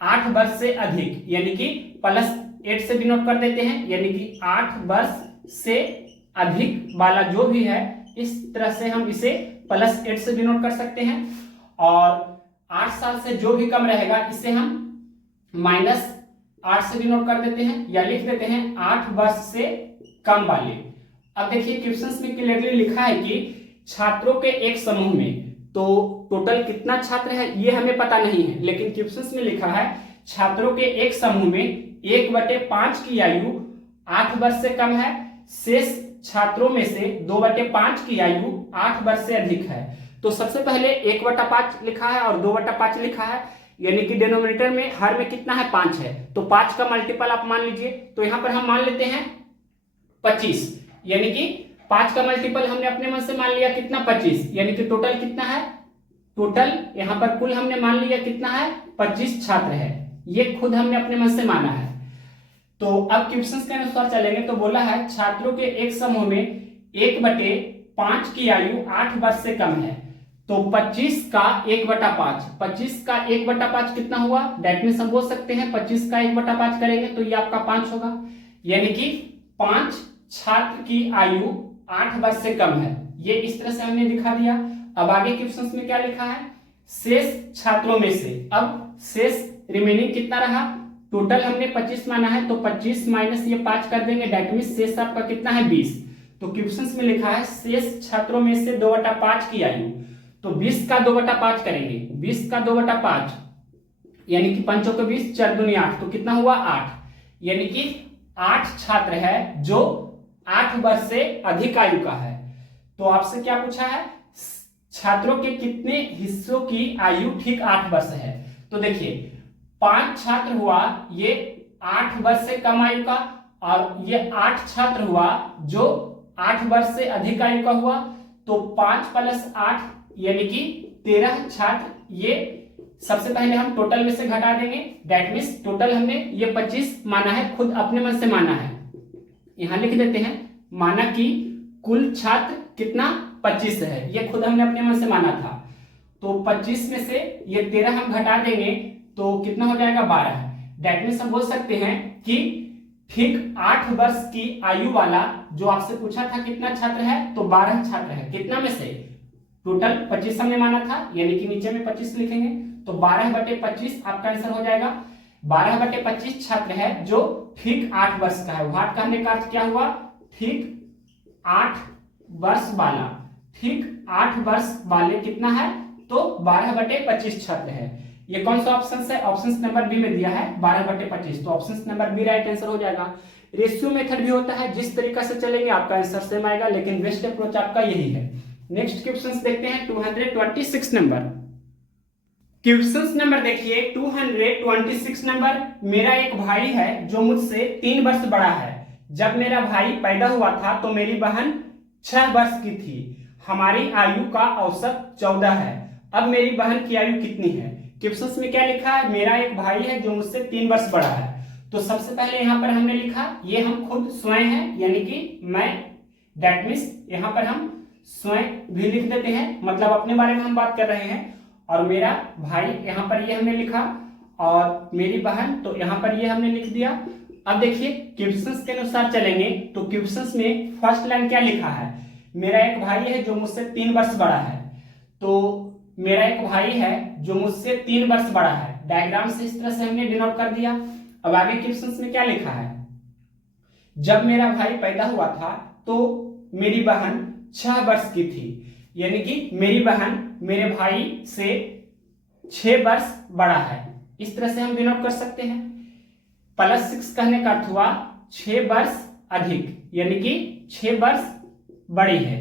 8 वर्ष से अधिक, यानी कि +8 से डिनोट कर देते हैं, यानी कि 8 वर्ष से अधिक वाला जो भी है इस तरह से हम इसे +8 से डिनोट कर सकते हैं। और 8 साल से जो भी कम रहेगा इसे हम -8 से डिनोट कर देते हैं, या लिख देते हैं 8 वर्ष से कम वाले। अब देखिए क्वेश्चंस में क्लियरली लिखा है कि छात्रों के एक समूह में, तो टोटल कितना छात्र है ये हमें पता नहीं है, लेकिन क्वेश्चंस में लिखा है छात्रों के एक समूह में 1/5 की आयु 8 वर्ष से कम है। शेष छात्रों में से 2/5 की आयु 8 वर्ष से अधिक है। तो सबसे पहले 1/5 लिखा है और 2/5 लिखा है, यानी कि डिनोमिनेटर में हर में कितना है 5 है, तो 5 का मल्टीपल आप मान लीजिए। तो यहां पर हम मान लेते हैं 25, यानी कि 5 का मल्टीपल हमने अपने मन से मान लिया कितना 25, यानी कि टोटल कितना है, टोटल यहां पर कुल हमने मान लिया कितना है 25 छात्र है, ये खुद हमने अपने मन से माना है। तो अब क्वेश्चंस के अनुसार चलेंगे तो बोला है छात्रों के एक समूह में 1/5 की आयु 8 वर्ष से कम है। तो 25 का 1/5, 25 का 1/5 कितना हुआ, दैट मीन्स हम बोल सकते हैं 25 का 1/5 करेंगे तो ये आपका 5 होगा, यानी कि 5 छात्र की आयु 8 वर्ष से कम है। ये इस तरह से हमने दिखा दिया। अब आगे क्वेश्चंस में क्या लिखा है, शेष छात्रों में से, अब शेष रिमेनिंग कितना रहा, टोटल हमने 25 माना है तो 25 माइनस ये 5 कर देंगे, दैट मीन्स शेष आपका कितना है 20। तो क्वेश्चंस में लिखा है शेष छात्रों में से 2/5 की आयु, तो 20 का 2/5 करेंगे, 20 का 2/5 यानी कि 5 को 20, 4 दूनी 8, तो कितना हुआ 8, यानी कि 8 छात्र है जो 8 वर्ष से अधिक आयु का है। तो आपसे क्या पूछा है, छात्रों के कितने हिस्सों की आयु ठीक 8 वर्ष है। तो देखिए 5 छात्र हुआ ये 8 वर्ष से कम आयु का, और ये 8 छात्र हुआ जो 8 वर्ष से अधिक आयु का हुआ। तो 5 + 8 यानी कि 13 छात्र, ये सबसे पहले हम टोटल में से घटा देंगे, दैट मीन्स टोटल हमने ये 25 माना है, खुद अपने मन से माना है। यहां लिख देते हैं माना कि कुल छात्र कितना 25 है, ये खुद हमने अपने मन से माना था। तो 25 में से ये 13 हम घटा देंगे तो कितना हो जाएगा 12, दैट मीन्स हम बोल सकते हैं कि ठीक 8 वर्ष की आयु वाला जो आपसे पूछा था कितना छात्र है, तो 12 छात्र है। कितना में से, टोटल 25 हमने माना था, यानी कि नीचे में 25 लिखेंगे, तो 12/25 आपका आंसर हो जाएगा। 12/25 छात्र है जो ठीक 8 वर्ष का है। वाट कहने का अर्थ क्या हुआ, ठीक 8 वर्ष वाला, ठीक 8 वर्ष वाले कितना है, तो 12/25 छात्र है। ये कौन सा ऑप्शन है, ऑप्शन नंबर बी में दिया है 12/25, तो option number B right answer हो जाएगा। रेशियो मेथड भी होता है, जिस तरीका से चलेंगे आपका आंसर सेम आएगा, लेकिन बेस्ट अप्रोच आपका यही है। नेक्स्ट क्वेश्चन देखते हैं 226 नंबर। क्वेश्चन नंबर देखिए 226 नंबर। मेरा एक भाई है जो मुझसे 3 वर्ष बड़ा है। जब मेरा भाई पैदा हुआ था तो मेरी बहन 6 वर्ष की थी। हमारी आयु का औसत 14 है। अब मेरी बहन की आयु कितनी है? क्वेश्चन में क्या लिखा है? मेरा एक भाई है जो मुझसे 3 वर्ष बड़ा है। तो सबसे पहले यहाँ पर हमने लिखा, ये हम खुद स्वयं है, यानी कि मैं, दैट मीन्स यहाँ पर हम स्वयं भी लिख देते हैं, मतलब अपने बारे में हम बात कर रहे हैं। और मेरा भाई यहाँ पर ये हमने लिखा, और मेरी बहन तो यहाँ पर ये हमने लिख दिया। अब देखिए क्वेश्चंस के अनुसार चलेंगे तो क्वेश्चंस में फर्स्ट लाइन क्या लिखा है? मेरा एक भाई है जो मुझसे 3 वर्ष बड़ा है। तो मेरा एक भाई है जो मुझसे 3 वर्ष बड़ा है, डायग्राम से इस तरह से हमने डिनोट कर दिया। अब आगे क्वेश्चंस में क्या लिखा है? जब मेरा भाई पैदा हुआ था तो मेरी बहन 6 वर्ष की थी, यानी कि मेरी बहन मेरे भाई से 6 वर्ष बड़ा है। इस तरह से हम डिनोट कर सकते हैं। +6 कहने का अर्थ हुआ 6 वर्ष अधिक, यानी कि 6 वर्ष बड़ी है।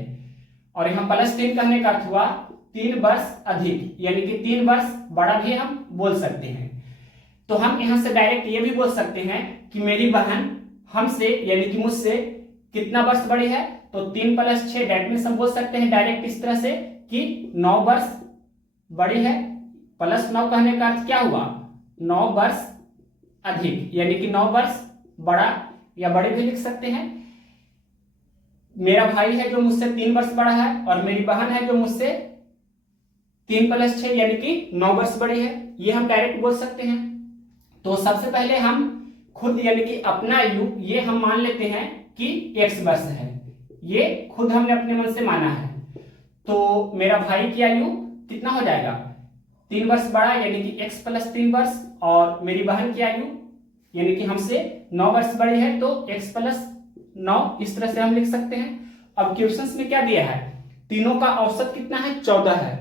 और यहाँ +3 कहने का अर्थ हुआ 3 वर्ष अधिक, यानी कि 3 वर्ष बड़ा भी हम बोल सकते हैं। तो हम यहां से डायरेक्ट ये भी बोल सकते हैं कि मेरी बहन हमसे यानी कि मुझसे कितना वर्ष बड़ी है? तो 3 + 6 दैट मींस हम बोल सकते हैं डायरेक्ट इस तरह से कि 9 वर्ष बड़ी है। +9 कहने का अर्थ क्या हुआ? 9 वर्ष अधिक, यानी कि 9 वर्ष बड़ा या बड़े भी लिख सकते हैं। मेरा भाई है जो मुझसे 3 वर्ष बड़ा है और मेरी बहन है जो मुझसे 3 + 6 यानी कि 9 वर्ष बड़ी है, ये हम डायरेक्ट बोल सकते हैं। तो सबसे पहले हम खुद यानी कि अपना आयु ये हम मान लेते हैं कि x वर्ष है, ये खुद हमने अपने मन से माना है। तो मेरा भाई की आयु कितना हो जाएगा? 3 वर्ष बड़ा, यानी कि x + 3 वर्ष, और मेरी बहन की आयु यानी कि हमसे 9 वर्ष बड़ी है, तो x + 9 इस तरह से हम लिख सकते हैं। अब क्वेश्चंस में क्या दिया है? तीनों का औसत कितना है? 14 है।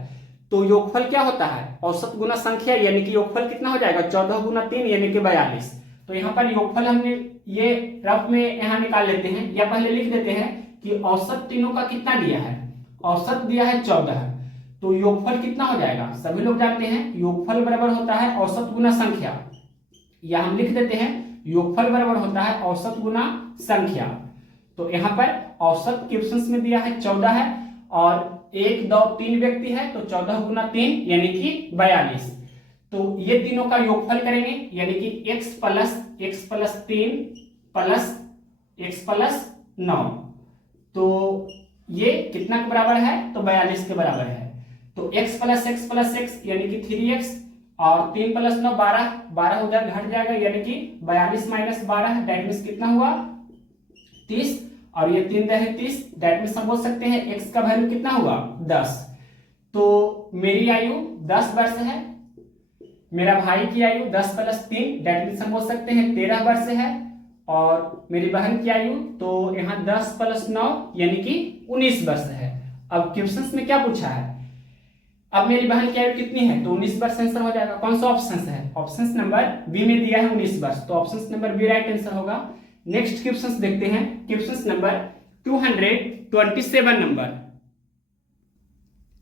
तो योगफल क्या होता है? औसत गुना संख्या, यानी कि योगफल कितना हो जाएगा? 14 × 3 यानी कि 42। तो यहाँ पर योगफल हमने ये रफ में यहाँ निकाल लेते हैं, या पहले लिख देते हैं कि औसत तीनों का कितना दिया है? औसत दिया है 14। तो योगफल कितना हो जाएगा? सभी लोग जानते हैं योगफल बराबर होता है औसत गुना संख्या, या हम लिख देते हैं योगफल बराबर होता है औसत गुना संख्या। तो यहाँ पर औसत क्वेश्चंस में दिया है 14 है, और 1, 2, 3 व्यक्ति है, तो 14 × 3 यानी कि 42। तो ये तीनों का योगफल करेंगे, यानी कि x + 3 + x + 9। तो ये कितना के बराबर है? तो 42 के बराबर है। तो x + x यानी कि 3x, और 3 + 9 12 उधर घट जाएगा, यानी कि 42 - 12 दैट मीन्स कितना हुआ? 30, और ये 3 × 30 दैट मीन्स हम बोल सकते हैं x का वैल्यू कितना हुआ? 10। तो मेरी आयु 10 वर्ष है, मेरा भाई की आयु 10 + 3 दैट मीन्स हम बोल सकते हैं 13 वर्ष है, और मेरी बहन की आयु तो यहाँ 10 + 9 यानी कि 19 वर्ष है। अब क्वेश्चंस में क्या पूछा है? अब मेरी बहन की आयु कितनी है? तो 19 वर्ष आंसर हो जाएगा। कौन सा ऑप्शन है? ऑप्शन नंबर बी में दिया है 19 वर्ष, तो option number B right answer होगा। नेक्स्ट क्वेश्चन देखते हैं, question number 227 number.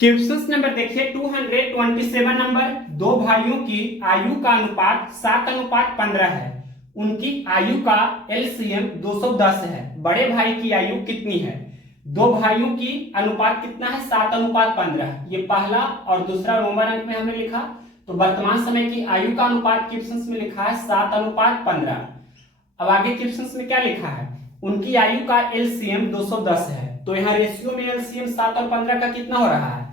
Question number देखिए 227 नंबर। 2 भाइयों की आयु का अनुपात 7:15 है। उनकी आयु का एलसीएम 210 है। बड़े भाई की आयु कितनी है? 2 भाइयों की अनुपात कितना है? 7:15। ये पहला और दूसरा रोमन अंक में हमने लिखा। तो वर्तमान समय की आयु का अनुपात क्वेश्चन में लिखा है 7:15। अब आगे क्वेश्चन में क्या लिखा है? उनकी आयु का एलसीएम 210 है। तो यहाँ रेशियो में एलसीएम 7 और 15 का कितना हो रहा है?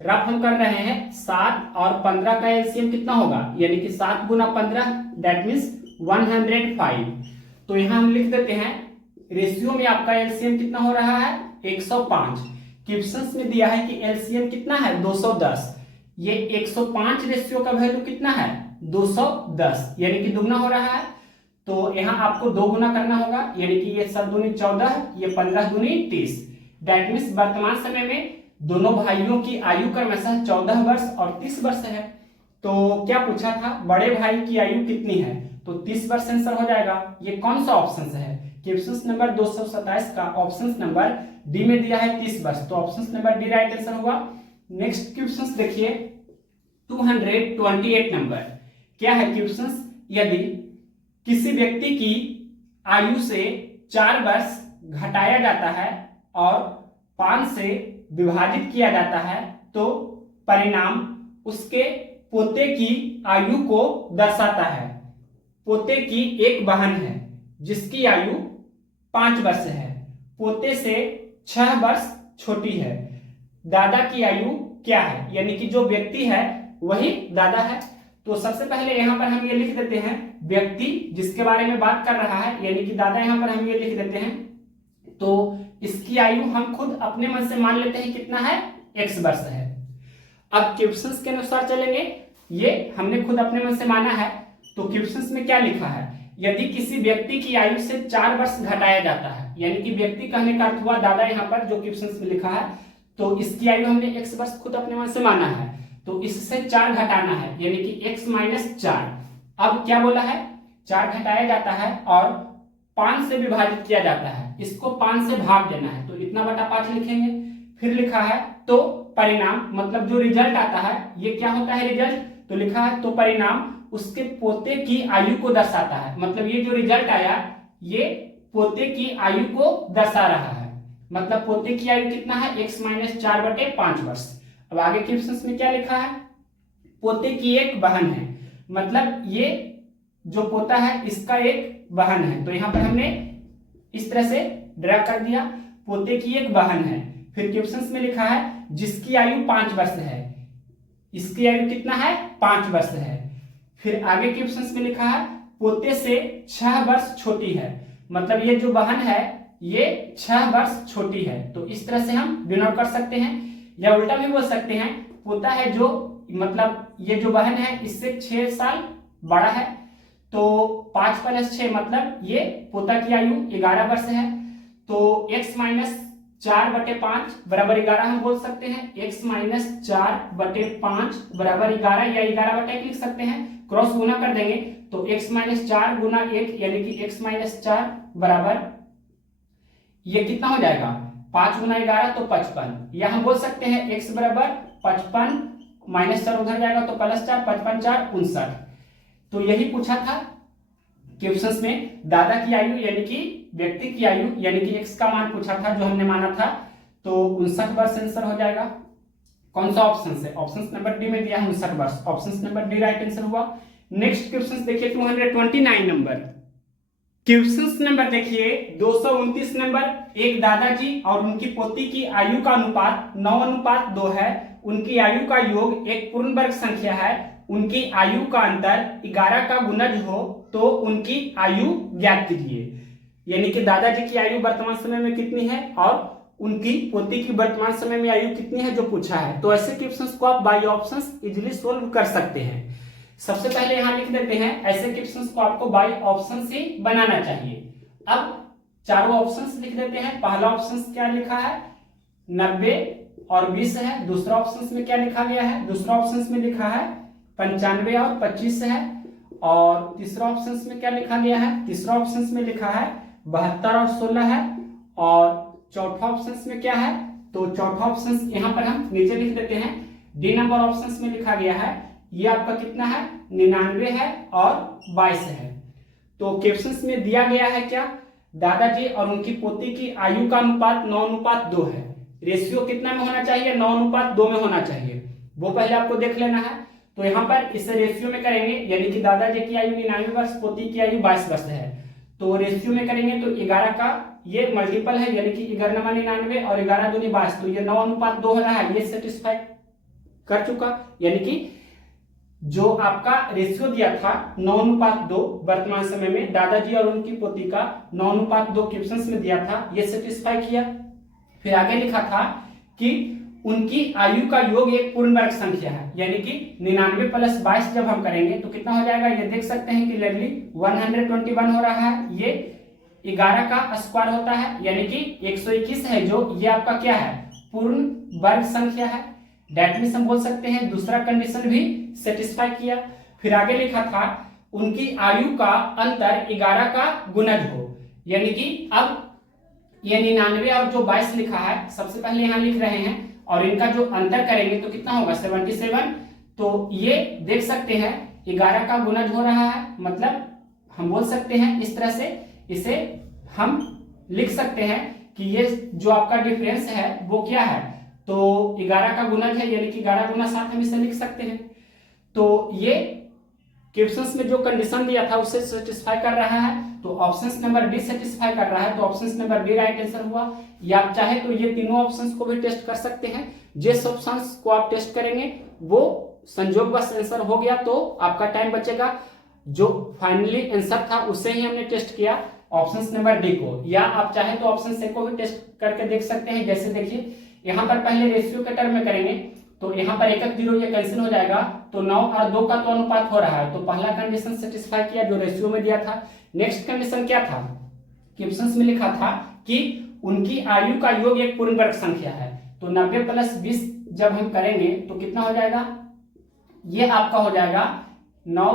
रफ हम कर रहे हैं, 7 और 15 का एलसीएम कितना होगा? यानी कि 7 × 15 दैट मीन्स 105। तो यहाँ हम लिख देते हैं रेशियो में आपका एलसीएम कितना हो रहा है? 105। क्वेश्चन में दिया है कि एलसीएम कितना है? 210। ये 105 रेशियो का वैल्यू कितना है? 210, यानी कि दुगना हो रहा है। तो यहाँ आपको 2 गुना करना होगा, यानी कि ये 7 दूनी 14, ये 15 दूनी 30। दैट मीन्स वर्तमान समय में दोनों भाइयों की आयु क्रमशः 14 वर्ष और 30 वर्ष है। तो क्या पूछा था? बड़े भाई की आयु कितनी है? तो 30 वर्ष आंसर हो जाएगा। ये कौन सा ऑप्शन है? क्वेश्चन नंबर 227 का ऑप्शन नंबर डी में दिया है 30 वर्ष, तो option number D right answer होगा। नेक्स्ट क्वेश्चन देखिए 228 नंबर, क्या है क्वेश्चन, यदि किसी व्यक्ति की आयु से 4 वर्ष घटाया जाता है और 5 से विभाजित किया जाता है तो परिणाम उसके पोते की आयु को दर्शाता है। पोते की एक बहन है जिसकी आयु 5 वर्ष है, पोते से 6 वर्ष छोटी है, दादा की आयु क्या है, यानी कि जो व्यक्ति है वही दादा है। तो सबसे पहले यहां पर हम ये लिख देते हैं व्यक्ति जिसके बारे में बात कर रहा है, यानी कि दादा, यहां पर हम ये लिख देते हैं। तो इसकी आयु हम खुद अपने मन से मान लेते हैं कितना है, x वर्ष है। अब क्वेश्चंस के अनुसार चलेंगे, ये हमने खुद अपने मन से माना है। तो क्वेश्चंस में क्या लिखा है, यदि किसी व्यक्ति की आयु से 4 वर्ष घटाया जाता है, यानी कि व्यक्ति कहने का अर्थ हुआ दादा, यहाँ पर जो क्वेश्चंस में लिखा है, तो इसकी आयु हमने x वर्ष खुद अपने मन से माना है, तो इससे 4 घटाना है, यानी कि x माइनस 4। अब क्या बोला है, 4 घटाया जाता है और 5 से विभाजित किया जाता है, इसको 5 से भाग देना है, तो इतना बटा 5 लिखेंगे। फिर लिखा है तो परिणाम, मतलब जो रिजल्ट आता है, ये क्या होता है रिजल्ट, तो लिखा है तो परिणाम उसके पोते की आयु को दर्शाता है, मतलब ये जो रिजल्ट आया ये पोते की आयु को दर्शा रहा है, मतलब पोते की आयु कितना है, x माइनस 4 बटे 5 वर्ष। अब आगे क्वेश्चन में क्या लिखा है, पोते की एक बहन है, मतलब ये जो पोता है इसका एक बहन है, तो यहाँ पर हमने इस तरह से ड्रा कर दिया, पोते की एक बहन है। फिर क्वेश्चन में लिखा है जिसकी आयु 5 वर्ष है, इसकी आयु कितना है, 5 वर्ष है। फिर आगे क्वेश्चन में लिखा है पोते से 6 वर्ष छोटी है, मतलब ये जो बहन है ये 6 वर्ष छोटी है, तो इस तरह से हम डिनोट कर सकते हैं, या उल्टा भी बोल सकते हैं, पोता है जो, मतलब ये जो बहन है इससे 6 साल बड़ा है, तो 5 + 6 मतलब ये पोता की आयु 11 वर्ष है, तो x माइनस 4 बटे 5 बराबर 11 हम बोल सकते हैं, x माइनस 4 बटे 5 बराबर 11, या 11 बटे 1 लिख सकते हैं, क्रॉस गुना कर देंगे तो x माइनस 4 गुना 1 यानी कि x माइनस 4 बराबर, ये कितना हो जाएगा, 5 गुना 11 तो 55, या हम बोल सकते हैं x बराबर 55 माइनस 4 उधर जाएगा तो +4, 55 4 59। तो यही पूछा था क्वेश्चंस में, दादा की आयु यानी कि व्यक्ति की आयु यानी कि x का मान पूछा था जो हमने माना था, तो 59 वर्ष आंसर हो जाएगा। कौन सा ऑप्शन है, ऑप्शन नंबर डी में दिया है 59 वर्ष, option number D right answer हुआ। नेक्स्ट क्वेश्चन देखिए 229 नंबर, क्वेश्चन नंबर देखिए 229 नंबर, एक दादाजी और उनकी पोती की आयु का अनुपात 9:2 है, उनकी आयु का योग एक पूर्ण वर्ग संख्या है, उनकी आयु का अंतर 11 का गुणज हो तो उनकी आयु ज्ञात कीजिए। यानी कि दादाजी की आयु वर्तमान समय में कितनी है और उनकी पोती की वर्तमान समय में आयु कितनी है जो पूछा है। तो ऐसे क्वेश्चंस को आप बाय ऑप्शंस इजीली सोल्व कर सकते हैं। सबसे पहले यहां लिख देते हैं, ऐसे क्वेश्चंस को आपको बाय ऑप्शन से बनाना चाहिए। अब चारों ऑप्शंस लिख देते हैं। पहला ऑप्शन क्या लिखा है, 90 और 20 है। दूसरा ऑप्शन में क्या लिखा गया है, दूसरा ऑप्शन में लिखा है 95 और 25 है। और तीसरा ऑप्शन में क्या लिखा गया है, तीसरा ऑप्शन में लिखा है 72 और 16 है। और चौथा ऑप्शन में क्या है, तो चौथा ऑप्शन यहाँ पर हम नीचे लिख देते हैं, डी नंबर ऑप्शन में लिखा गया है, ये आपका कितना है 99 है और 22 है। तो क्वेश्चन में दिया गया है क्या, दादाजी और उनकी पोती की आयु का अनुपात 9:2 है। रेशियो कितना में होना चाहिए, 9:2 में होना चाहिए, वो पहले आपको देख लेना है। तो यहाँ पर इसे रेशियो में करेंगे, यानी कि दादाजी की आयु 99 वर्ष, पोती की आयु 22 वर्ष है। तो रेशियो में करेंगे तो 11 का ये मल्टीपल है, यानी कि 11 × 99 और 11 दूनी 22, तो ये 9:2 हो रहा है, ये सेटिस्फाई कर चुका। यानी कि जो आपका रेशियो दिया था 9:2 वर्तमान समय में दादाजी और उनकी पोती का 9:2 क्वेश्चन में दिया था, ये सेटिस्फाई किया। फिर आगे लिखा था कि उनकी आयु का योग एक पूर्ण वर्ग संख्या है, यानी कि 99 + 22 जब हम करेंगे तो कितना हो जाएगा, ये देख सकते हैं कि क्लियरली 121 हो रहा है। ये 11 का स्क्वायर होता है, यानी कि 121 है, जो ये आपका क्या है पूर्ण वर्ग संख्या है। दैट मींस हम बोल सकते हैं दूसरा कंडीशन भी सेटिस्फाई किया। फिर आगे लिखा था उनकी आयु का अंतर 11 का गुणज हो, यानी कि अब ये 99 और जो 22 लिखा है सबसे पहले यहाँ लिख रहे हैं और इनका जो अंतर करेंगे तो कितना होगा 77। तो ये देख सकते हैं 11 का गुणज हो रहा है, मतलब हम बोल सकते हैं इस तरह से, इसे हम लिख सकते हैं कि ये जो आपका डिफरेंस है वो क्या है, तो 11 का गुणज है यानी कि 11 गुना 7 हम इसे लिख सकते हैं। तो ये क्वेश्चंस में जो कंडीशन दिया था उससे सेटिस्फाई कर रहा है, तो ऑप्शन नंबर डी सेटिस्फाई कर रहा है, तो option number D right answer हुआ। या आप चाहे तो ये तीनों ऑप्शंस को भी टेस्ट कर सकते हैं, जिस ऑप्शंस को आप टेस्ट करेंगे वो संयोग बस आंसर हो गया तो आपका टाइम बचेगा, जो फाइनली आंसर था उससे ही हमने टेस्ट किया ऑप्शन नंबर डी को। या आप चाहे तो ऑप्शन से को भी टेस्ट करके देख सकते हैं। जैसे देखिए यहाँ पर पहले रेशियो के टर्म में करेंगे तो यहाँ पर 1 0 ये कैंसिल हो जाएगा, तो 9 और 2 का तो अनुपात हो रहा है, तो पहला कंडीशन सेटिस्फाई किया जो रेशियो में दिया था। नेक्स्ट कंडीशन क्या था, क्वेश्चंस में लिखा था कि उनकी आयु का योग एक पूर्ण वर्ग संख्या है, तो 90 + 20 जब हम करेंगे तो कितना हो जाएगा, ये आपका हो जाएगा 9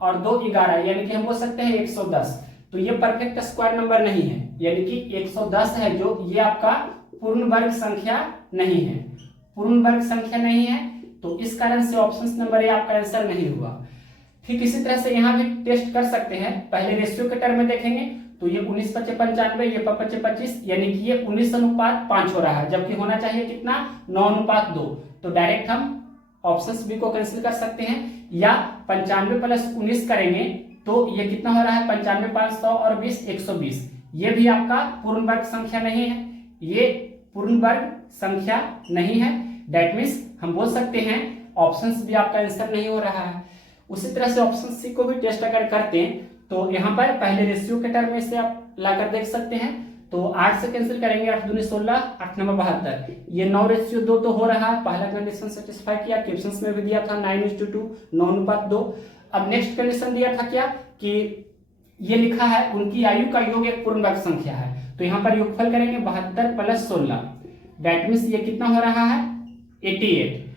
और 2 11, यानी कि हम बोल सकते हैं 110। तो ये परफेक्ट स्क्वायर नंबर नहीं है, यानी कि 110 है जो, ये आपका पूर्ण वर्ग संख्या नहीं है, पूर्ण वर्ग संख्या नहीं है, तो इस कारण से ऑप्शन नंबर ए आपका आंसर नहीं हुआ। ठीक इसी तरह से यहाँ भी टेस्ट कर सकते हैं। पहले रेशियो के टर्म में देखेंगे तो ये 19 × 5 = 95, ये 5 × 25, यानी कि ये 19:5 हो रहा है, जबकि होना चाहिए कितना 9:2। तो डायरेक्ट हम ऑप्शन बी को कैंसिल कर सकते हैं। या 95 + 19 करेंगे तो ये कितना हो रहा है 95 5 100 और 20 120, ये भी आपका पूर्ण वर्ग संख्या नहीं है, ये पूर्ण वर्ग संख्या नहीं है। दैट मीन्स हम बोल सकते हैं ऑप्शंस भी आपका आंसर नहीं हो रहा है। उसी तरह से ऑप्शन सी को भी टेस्ट अगर करते हैं तो यहाँ पर पहले रेशियो के टर्म में से आप लाकर देख सकते हैं, तो 8 से कैंसिल करेंगे, 8 दूनी 16, 8 9 72, ये 9:2 तो हो रहा है, पहला कंडीशन सेटिस्फाई किया। क्वेश्चंस में भी दिया था 9:2, 9:2। अब नेक्स्ट कंडीशन दिया था क्या कि ये लिखा है उनकी आयु का योग एक पूर्ण वर्ग संख्या है, तो यहाँ पर योगफल करेंगे 72 + 16, दैट मीन्स ये कितना हो रहा है 88।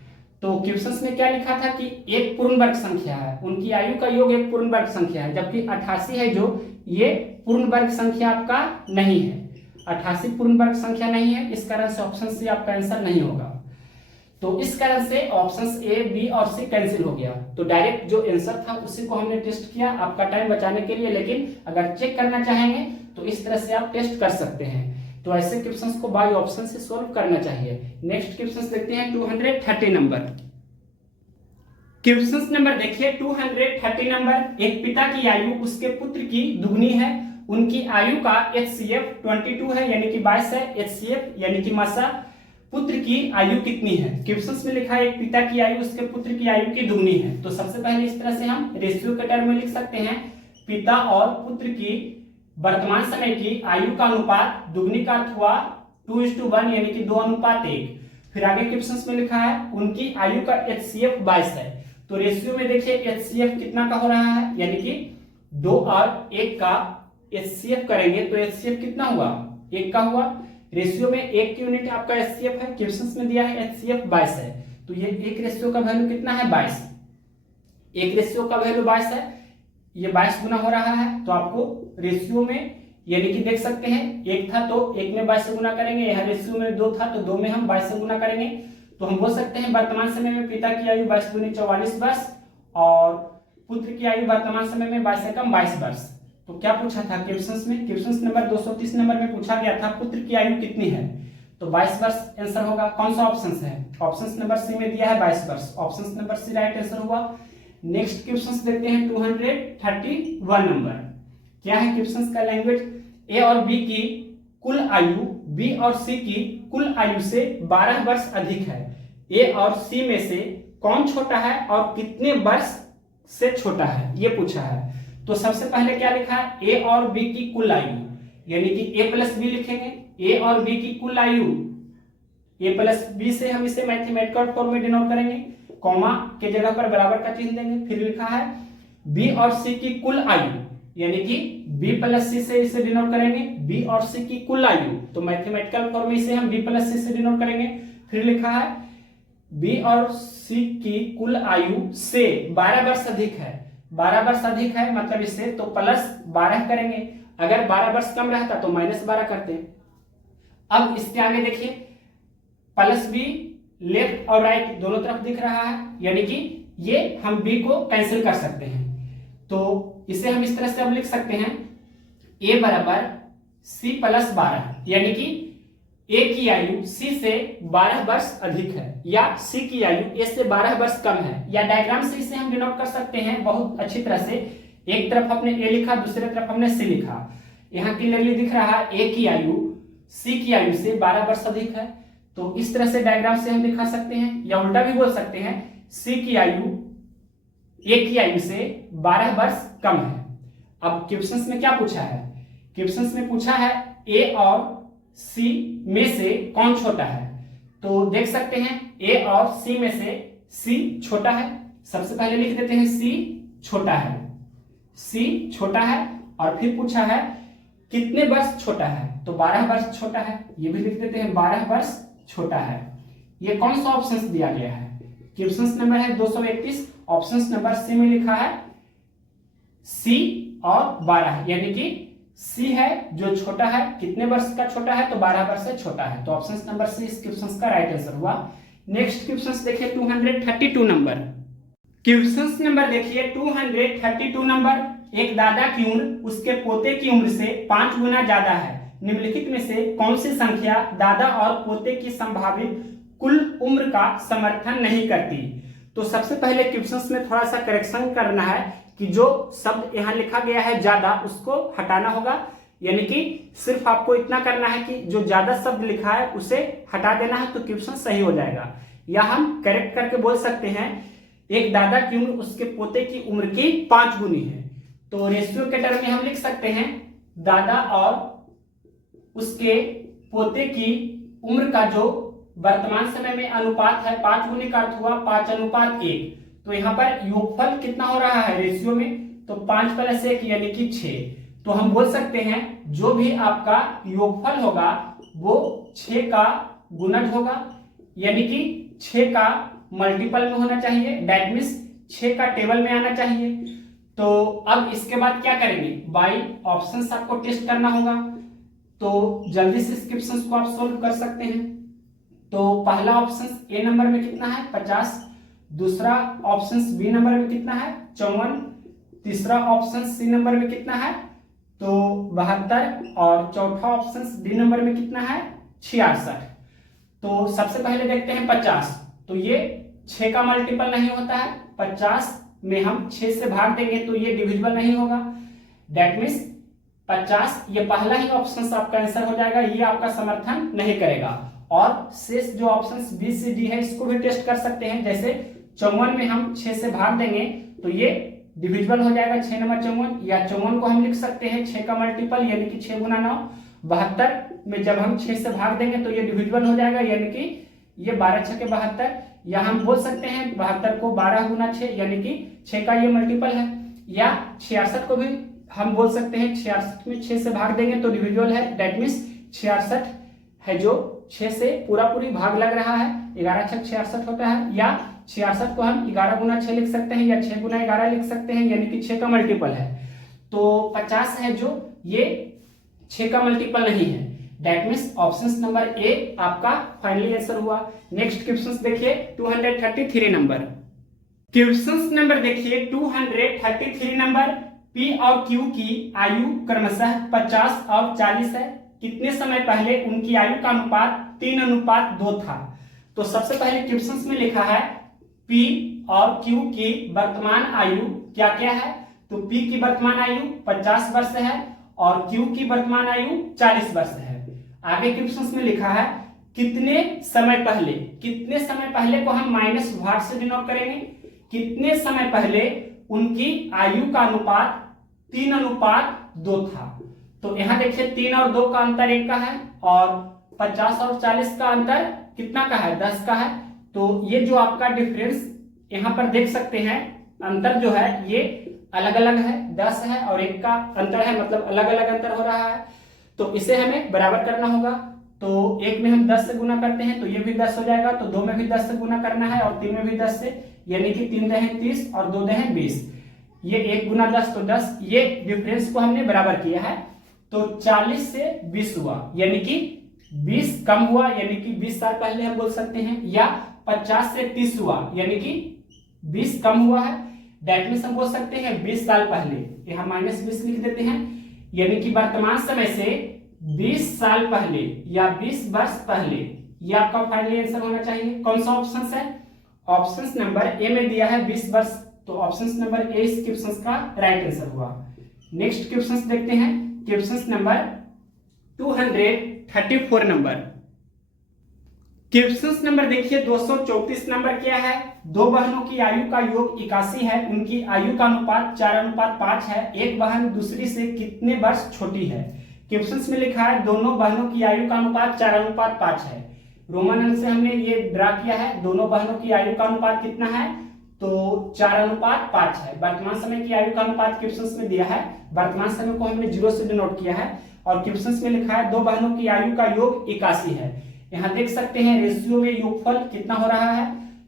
तो क्वेश्चंस में क्या लिखा था कि एक पूर्ण वर्ग संख्या है, उनकी आयु का योग एक पूर्ण वर्ग संख्या है, जबकि 88 है जो, ये पूर्ण वर्ग संख्या आपका नहीं है, 88 पूर्ण वर्ग संख्या नहीं है, इस कारण से ऑप्शन सी आपका आंसर नहीं होगा। तो इस कारण से ऑप्शंस ए बी और सी कैंसिल हो गया, तो डायरेक्ट जो आंसर था उसी को हमने टेस्ट किया आपका टाइम बचाने के लिए। लेकिन अगर चेक करना चाहेंगे तो इस तरह से आप टेस्ट कर सकते हैं। तो ऐसे क्वेश्चंस को बाय ऑप्शन से सॉल्व करना चाहिए। नेक्स्ट क्वेश्चंस देखते हैं 230 नंबर। क्वेश्चंस नंबर देखिए 230 नंबर, एक पिता की आयु उसके पुत्र की दुगनी है, उनकी आयु का HCF 22 है यानी कि 22 है, HCF यानी कि मासा, पुत्र की आयु कितनी है। क्वेश्चंस में लिखा है एक पिता की आयु उसके पुत्र की आयु की दुगनी है, तो सबसे पहले इस तरह से हम रेशियो के टर्म में लिख सकते हैं, पिता और पुत्र की वर्तमान समय की आयु का अनुपात दुगनी का अर्थ हुआ 2:1 यानी कि 2:1। फिर आगे क्वेश्चंस में लिखा है उनकी आयु का HCF 22 है, तो रेशियो में देखिए HCF कितना का हो रहा है, यानी कि 2 और 1 का HCF करेंगे तो HCF कितना हुआ 1 का हुआ। रेशियो में 1 की यूनिट आपका HCF है, क्वेश्चंस में दिया है HCF 22 है, तो ये एक रेशियो का वैल्यू कितना है 22, एक रेशियो का वैल्यू 22 है, ये 22 गुना हो रहा है। तो आपको रेशियो में यानी कि देख सकते हैं 1 था तो 1 में 22 से गुना करेंगे, यहाँ रेशियो में 2 था तो 2 में हम 22 से गुना करेंगे। तो हम बोल सकते हैं वर्तमान समय में पिता की आयु 22 दूनी 44 वर्ष और पुत्र की आयु वर्तमान समय में 22 से कम 22 वर्ष। तो क्या पूछा था क्वेश्चंस में, क्वेश्चंस नंबर 230 नंबर में पूछा गया था पुत्र की आयु कितनी है, तो 22 वर्ष आंसर होगा। कौन सा ऑप्शन है, ऑप्शन नंबर सी में दिया है 22 वर्ष, option number C right answer हुआ। नेक्स्ट क्वेश्चंस देखते हैं 231 नंबर। क्या है क्वेश्चंस का लैंग्वेज, ए और बी की कुल आयु बी और सी की कुल आयु से 12 वर्ष अधिक है, ए और सी में से कौन छोटा है और कितने वर्ष से छोटा है, ये पूछा है। तो सबसे पहले क्या लिखा है ए और बी की कुल आयु, यानी कि ए प्लस बी लिखेंगे, ए और बी की कुल आयु, ए प्लस बी से हम इसे मैथमेटिकल फॉर्म में डिनोट करेंगे, कॉमा के जगह पर बराबर का चिन्ह देंगे। फिर लिखा है बी और सी की कुल आयु, यानी कि बी प्लस सी से इसे डिनोट करेंगे, बी और सी की कुल आयु, तो मैथमेटिकल फॉर्म में इसे हम बी प्लस सी से डिनोट करेंगे। फिर लिखा है बी और सी की कुल आयु से 12 वर्ष अधिक है, 12 वर्ष अधिक है मतलब इससे तो प्लस 12 करेंगे, अगर 12 वर्ष कम रहता तो -12 करते। अब इसके आगे देखिए प्लस बी लेफ्ट और राइट दोनों तरफ दिख रहा है, यानी कि ये हम बी को कैंसिल कर सकते हैं। तो इसे हम इस तरह से अब लिख सकते हैं a बराबर c प्लस 12, यानी कि a की आयु c से 12 वर्ष अधिक है या c की आयु a से 12 वर्ष कम है, या डायग्राम से इसे हम डिनोट कर सकते हैं बहुत अच्छी तरह से। एक तरफ हमने a लिखा, दूसरे तरफ हमने c लिखा। यहाँ क्लियरली दिख रहा है a की आयु c की आयु से 12 वर्ष अधिक है, तो इस तरह से डायग्राम से हम दिखा सकते हैं, या उल्टा भी बोल सकते हैं c की आयु a की आयु से 12 वर्ष कम है। अब क्वेश्चंस में क्या पूछा है, क्वेश्चंस में पूछा है a और c में से कौन छोटा है। तो देख सकते हैं a और c में से c छोटा है। सबसे पहले लिख देते हैं c छोटा है, c छोटा है। और फिर पूछा है कितने वर्ष छोटा है, तो 12 वर्ष छोटा है, ये भी लिख देते हैं 12 वर्ष छोटा है। ये कौन सा ऑप्शन दिया गया है, क्वेश्चन नंबर है 231, ऑप्शन नंबर सी में लिखा है c और 12, यानी कि c है जो छोटा है, कितने वर्ष का छोटा है, तो 12 वर्ष से छोटा है। तो ऑप्शन नंबर सी इस क्वेश्चन का राइट आंसर हुआ। नेक्स्ट क्वेश्चन देखिए 232 नंबर। क्वेश्चन नंबर देखिए 232 नंबर। एक दादा की उम्र उसके पोते की उम्र से 5 गुना ज्यादा है, निम्नलिखित में से कौन सी संख्या दादा और पोते की संभावित कुल उम्र का समर्थन नहीं करती। तो सबसे पहले क्वेश्चंस में थोड़ा सा करेक्शन करना है कि जो शब्द यहाँ लिखा गया है ज्यादा, उसको हटाना होगा, यानी कि सिर्फ आपको इतना करना है कि जो ज्यादा शब्द लिखा है उसे हटा देना है, तो क्वेश्चन सही हो जाएगा। या हम करेक्ट करके बोल सकते हैं एक दादा की उम्र उसके पोते की उम्र की 5 गुनी है। तो रेशियो के टर्म में हम लिख सकते हैं दादा और उसके पोते की उम्र का जो वर्तमान समय में अनुपात है 5 गुनी का अर्थ हुआ 5:1। तो यहाँ पर योगफल कितना हो रहा है रेशियो में, तो 5 + 1 यानी कि 6। तो हम बोल सकते हैं जो भी आपका योगफल होगा वो 6 का गुणज होगा, यानी कि 6 का मल्टीपल में होना चाहिए, दैट मीन्स 6 का टेबल में आना चाहिए। तो अब इसके बाद क्या करेंगे, बाई ऑप्शंस आपको टेस्ट करना होगा। तो जल्दी से इस क्वेश्चन को आप सोल्व कर सकते हैं। तो पहला ऑप्शन ए नंबर में कितना है 50, दूसरा ऑप्शन बी नंबर में कितना है 54, तीसरा ऑप्शन सी नंबर में कितना है तो 72, और चौथा ऑप्शन डी नंबर में कितना है 66। तो सबसे पहले देखते हैं 50, तो ये 6 का मल्टीपल नहीं होता है, 50 में हम 6 से भाग देंगे तो ये डिविजिबल नहीं होगा, दैट मीन्स 50 ये पहला ही ऑप्शन आपका आंसर हो जाएगा, ये आपका समर्थन नहीं करेगा। और शेष जो ऑप्शन बी सी डी है इसको भी टेस्ट कर सकते हैं, जैसे 54 में हम 6 से भाग देंगे तो ये डिविजिबल हो जाएगा 6 नंबर 54, या 54 को हम लिख सकते हैं 6 का मल्टीपल यानी कि 6 गुना 9। 72 में जब हम 6 से भाग देंगे तो ये डिविजिबल हो जाएगा, यानी कि ये 12 6 के 72, या हम बोल सकते हैं 72 को 12 गुना 6 यानी कि 6 का ये मल्टीपल है, या 66 को भी हम बोल सकते हैं 66 में 6 से भाग देंगे तो डिविजिबल है, दैट मीन्स 66 है जो 6 से पूरा पूरी भाग लग रहा है, 11 6 66 होता है, या 66 को हम 11 गुना 6 लिख सकते हैं या 6 गुना 11 लिख सकते हैं, यानी कि 6 का मल्टीपल है। तो 50 है जो ये 6 का मल्टीपल नहीं है, that means option number A आपका फाइनली आंसर हुआ। नेक्स्ट क्वेश्चन देखिए 233 नंबर। क्वेश्चन नंबर देखिए 233 नंबर। पी और क्यू की आयु क्रमशः 50 और 40 है, कितने समय पहले उनकी आयु का अनुपात 3:2 था। तो सबसे पहले क्वेश्चन में लिखा है P और Q की वर्तमान आयु क्या क्या है, तो P की वर्तमान आयु 50 वर्ष है और Q की वर्तमान आयु 40 वर्ष है। आगे क्वेश्चन में लिखा है कितने समय पहले, कितने समय पहले को हम माइनस भाग से डिनोट करेंगे, कितने समय पहले उनकी आयु का अनुपात 3:2 था। तो यहाँ देखिए 3 और 2 का अंतर 1 का है और 50 और 40 का अंतर कितना का है 10 का है। तो ये जो आपका डिफरेंस यहाँ पर देख सकते हैं, अंतर जो है ये अलग अलग है, 10 है और 1 का अंतर है, मतलब अलग अलग अंतर हो रहा है। तो इसे हमें बराबर करना होगा। तो 1 में हम 10 से गुना करते हैं तो ये भी 10 हो जाएगा, तो 2 में भी 10 से गुना करना है और 3 में भी 10 से, यानी कि 3 दहे 30 और 2 दहे 20, ये 1 गुना 10 तो 10, ये डिफरेंस को हमने बराबर किया है। तो 40 से 20 हुआ, यानी कि 20 कम हुआ, यानी कि 20 साल पहले हम बोल सकते हैं, या 50 से 30 हुआ, यानी कि 20 कम हुआ है, दैट मींस हम बोल सकते हैं 20 साल पहले, यहां -20 लिख देते हैं, यानी कि वर्तमान समय से 20 साल पहले या 20 वर्ष पहले, ये आपका फाइनल आंसर होना चाहिए। कौन सा ऑप्शन है? ऑप्शन नंबर ए में दिया है 20 वर्ष, तो ऑप्शन नंबर ए इस क्वेश्चन का राइट आंसर हुआ। नेक्स्ट क्वेश्चन देखते हैं, question number 234 number. Question number देखिए 234 नंबर क्या है? दो बहनों की आयु का योग 81 है, उनकी आयु का अनुपात 4:5 है, एक बहन दूसरी से कितने वर्ष छोटी है? क्वेश्चन में लिखा है दोनों बहनों की आयु का अनुपात 4:5 है। रोमन अंक से हमने ये ड्रा किया है, दोनों बहनों की आयु का अनुपात कितना है? तो 4:5 है। वर्तमान समय की आयु का अनुपात क्वेश्चन में दिया है, वर्तमान समय को हमने 0 से डिनोट किया है, और क्वेश्चन में लिखा है दो बहनों की आयु का योग 81 है। यहाँ देख सकते हैं रेशियो में योगफल कितना हो रहा है?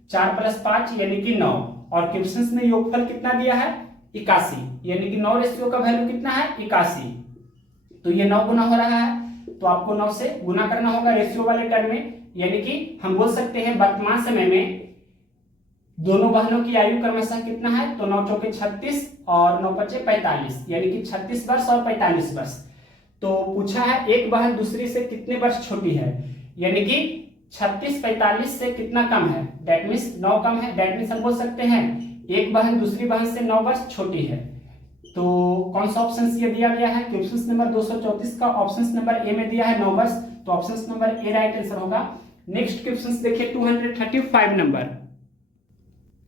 4 + 5 यानी कि 9, और क्वेश्चन में योगफल कितना दिया है? 81, यानी कि 9 रेशियो का वैल्यू कितना है? 81, तो ये 9 गुना हो रहा है, तो आपको 9 से गुना करना होगा रेशियो वाले टर्म में, यानी कि हम बोल सकते हैं वर्तमान समय में दोनों बहनों की आयु क्रमशः कितना है? तो 9 चौके 36 और 9 पचे 45, यानी कि 36 वर्ष और 45 वर्ष। तो पूछा है एक बहन दूसरी से कितने वर्ष छोटी है, यानी कि 36 45 से कितना कम है? दैट मीन्स 9 कम है, दैट मीन्स हम बोल सकते हैं एक बहन दूसरी बहन से 9 वर्ष छोटी है। तो कौन सा ऑप्शन ये दिया गया है? क्वेश्चन नंबर 234 का ऑप्शन नंबर ए में दिया है 9 वर्ष, तो option number A right answer होगा। नेक्स्ट क्वेश्चन देखिए 235 नंबर।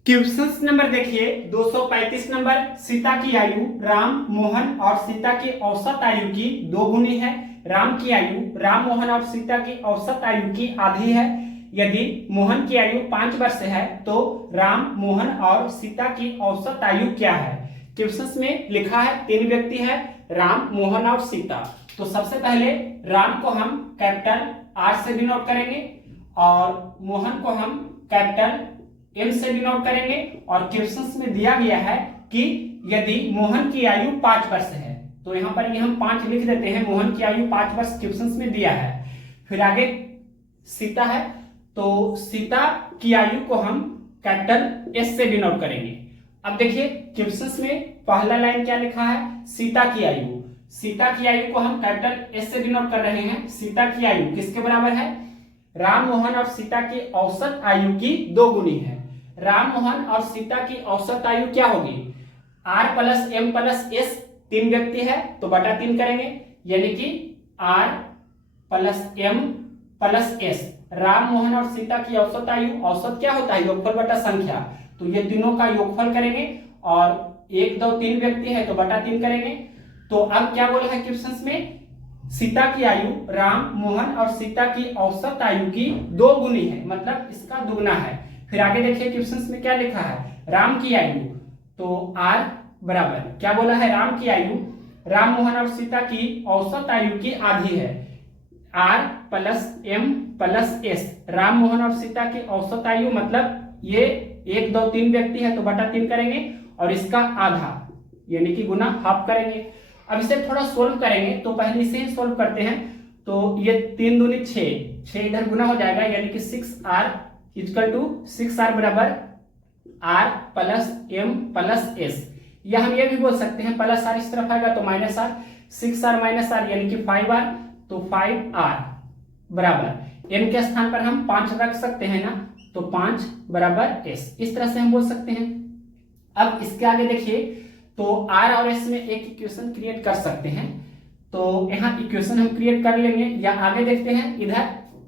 क्वेश्चन नंबर देखिए 235 नंबर। सीता की आयु राम मोहन और सीता की औसत आयु की 2 गुनी है। राम की आयु राम मोहन और सीता की औसत आयु की आधी है। यदि मोहन की आयु 5 वर्ष है तो राम मोहन और सीता की औसत आयु क्या है? क्वेश्चन में लिखा है 3 व्यक्ति है, राम मोहन और सीता। तो सबसे पहले राम को हम कैपिटल R से डिनोट करेंगे और मोहन को हम कैपिटल M से डिनोट करेंगे, और क्वेश्चन में दिया गया है कि यदि मोहन की आयु 5 वर्ष है, तो यहाँ पर ये हम 5 लिख देते हैं, मोहन की आयु 5 वर्ष क्वेश्चन में दिया है। फिर आगे सीता है, तो सीता की आयु को हम कैपिटल S से डिनोट करेंगे। अब देखिए क्वेश्चन में पहला लाइन क्या लिखा है? सीता की आयु, सीता की आयु को हम कैपिटल S से डिनोट कर रहे हैं। सीता की आयु किसके बराबर है? राम मोहन और सीता की औसत आयु की 2 गुनी है। राम मोहन और सीता की औसत आयु क्या होगी? R + M + S, 3 व्यक्ति है तो बटा 3 करेंगे, यानी कि R + M + S। Ram Mohan और सीता की औसत आयु, औसत क्या होता है? योगफल बटा संख्या, तो ये तीनों का योगफल करेंगे, और 1 2 3 व्यक्ति है तो बटा 3 करेंगे। तो अब क्या बोला है क्वेश्चन में? सीता की आयु राम मोहन और सीता की औसत आयु की 2 गुनी है, मतलब इसका दुगना है। फिर आगे देखिए क्वेश्चन में क्या लिखा है? राम की आयु, तो R बराबर क्या बोला है? राम की आयु राम मोहन और सीता की औसत आयु की आधी है। R + M + S, Ram Mohan और सीता की औसत आयु मतलब ये 1 2 3 व्यक्ति है तो बटा 3 करेंगे, और इसका आधा यानी कि गुना हाफ करेंगे। अब इसे थोड़ा सोल्व करेंगे, तो पहले इसे ही सोल्व करते हैं। तो ये 3 दूनी 6 इधर गुना हो जाएगा, यानी कि 6R = 6R बराबर R + M + S, या हम ये भी बोल सकते हैं +R इस तरफ आएगा तो -R, 6R - R यानी कि 5R, तो 5R बराबर M के स्थान पर हम 5 रख सकते हैं ना, तो 5 = S, इस तरह से हम बोल सकते हैं। अब इसके आगे देखिए, तो R और S में एक इक्वेशन क्रिएट कर सकते हैं, तो यहाँ इक्वेशन हम क्रिएट कर लेंगे, या आगे देखते हैं इधर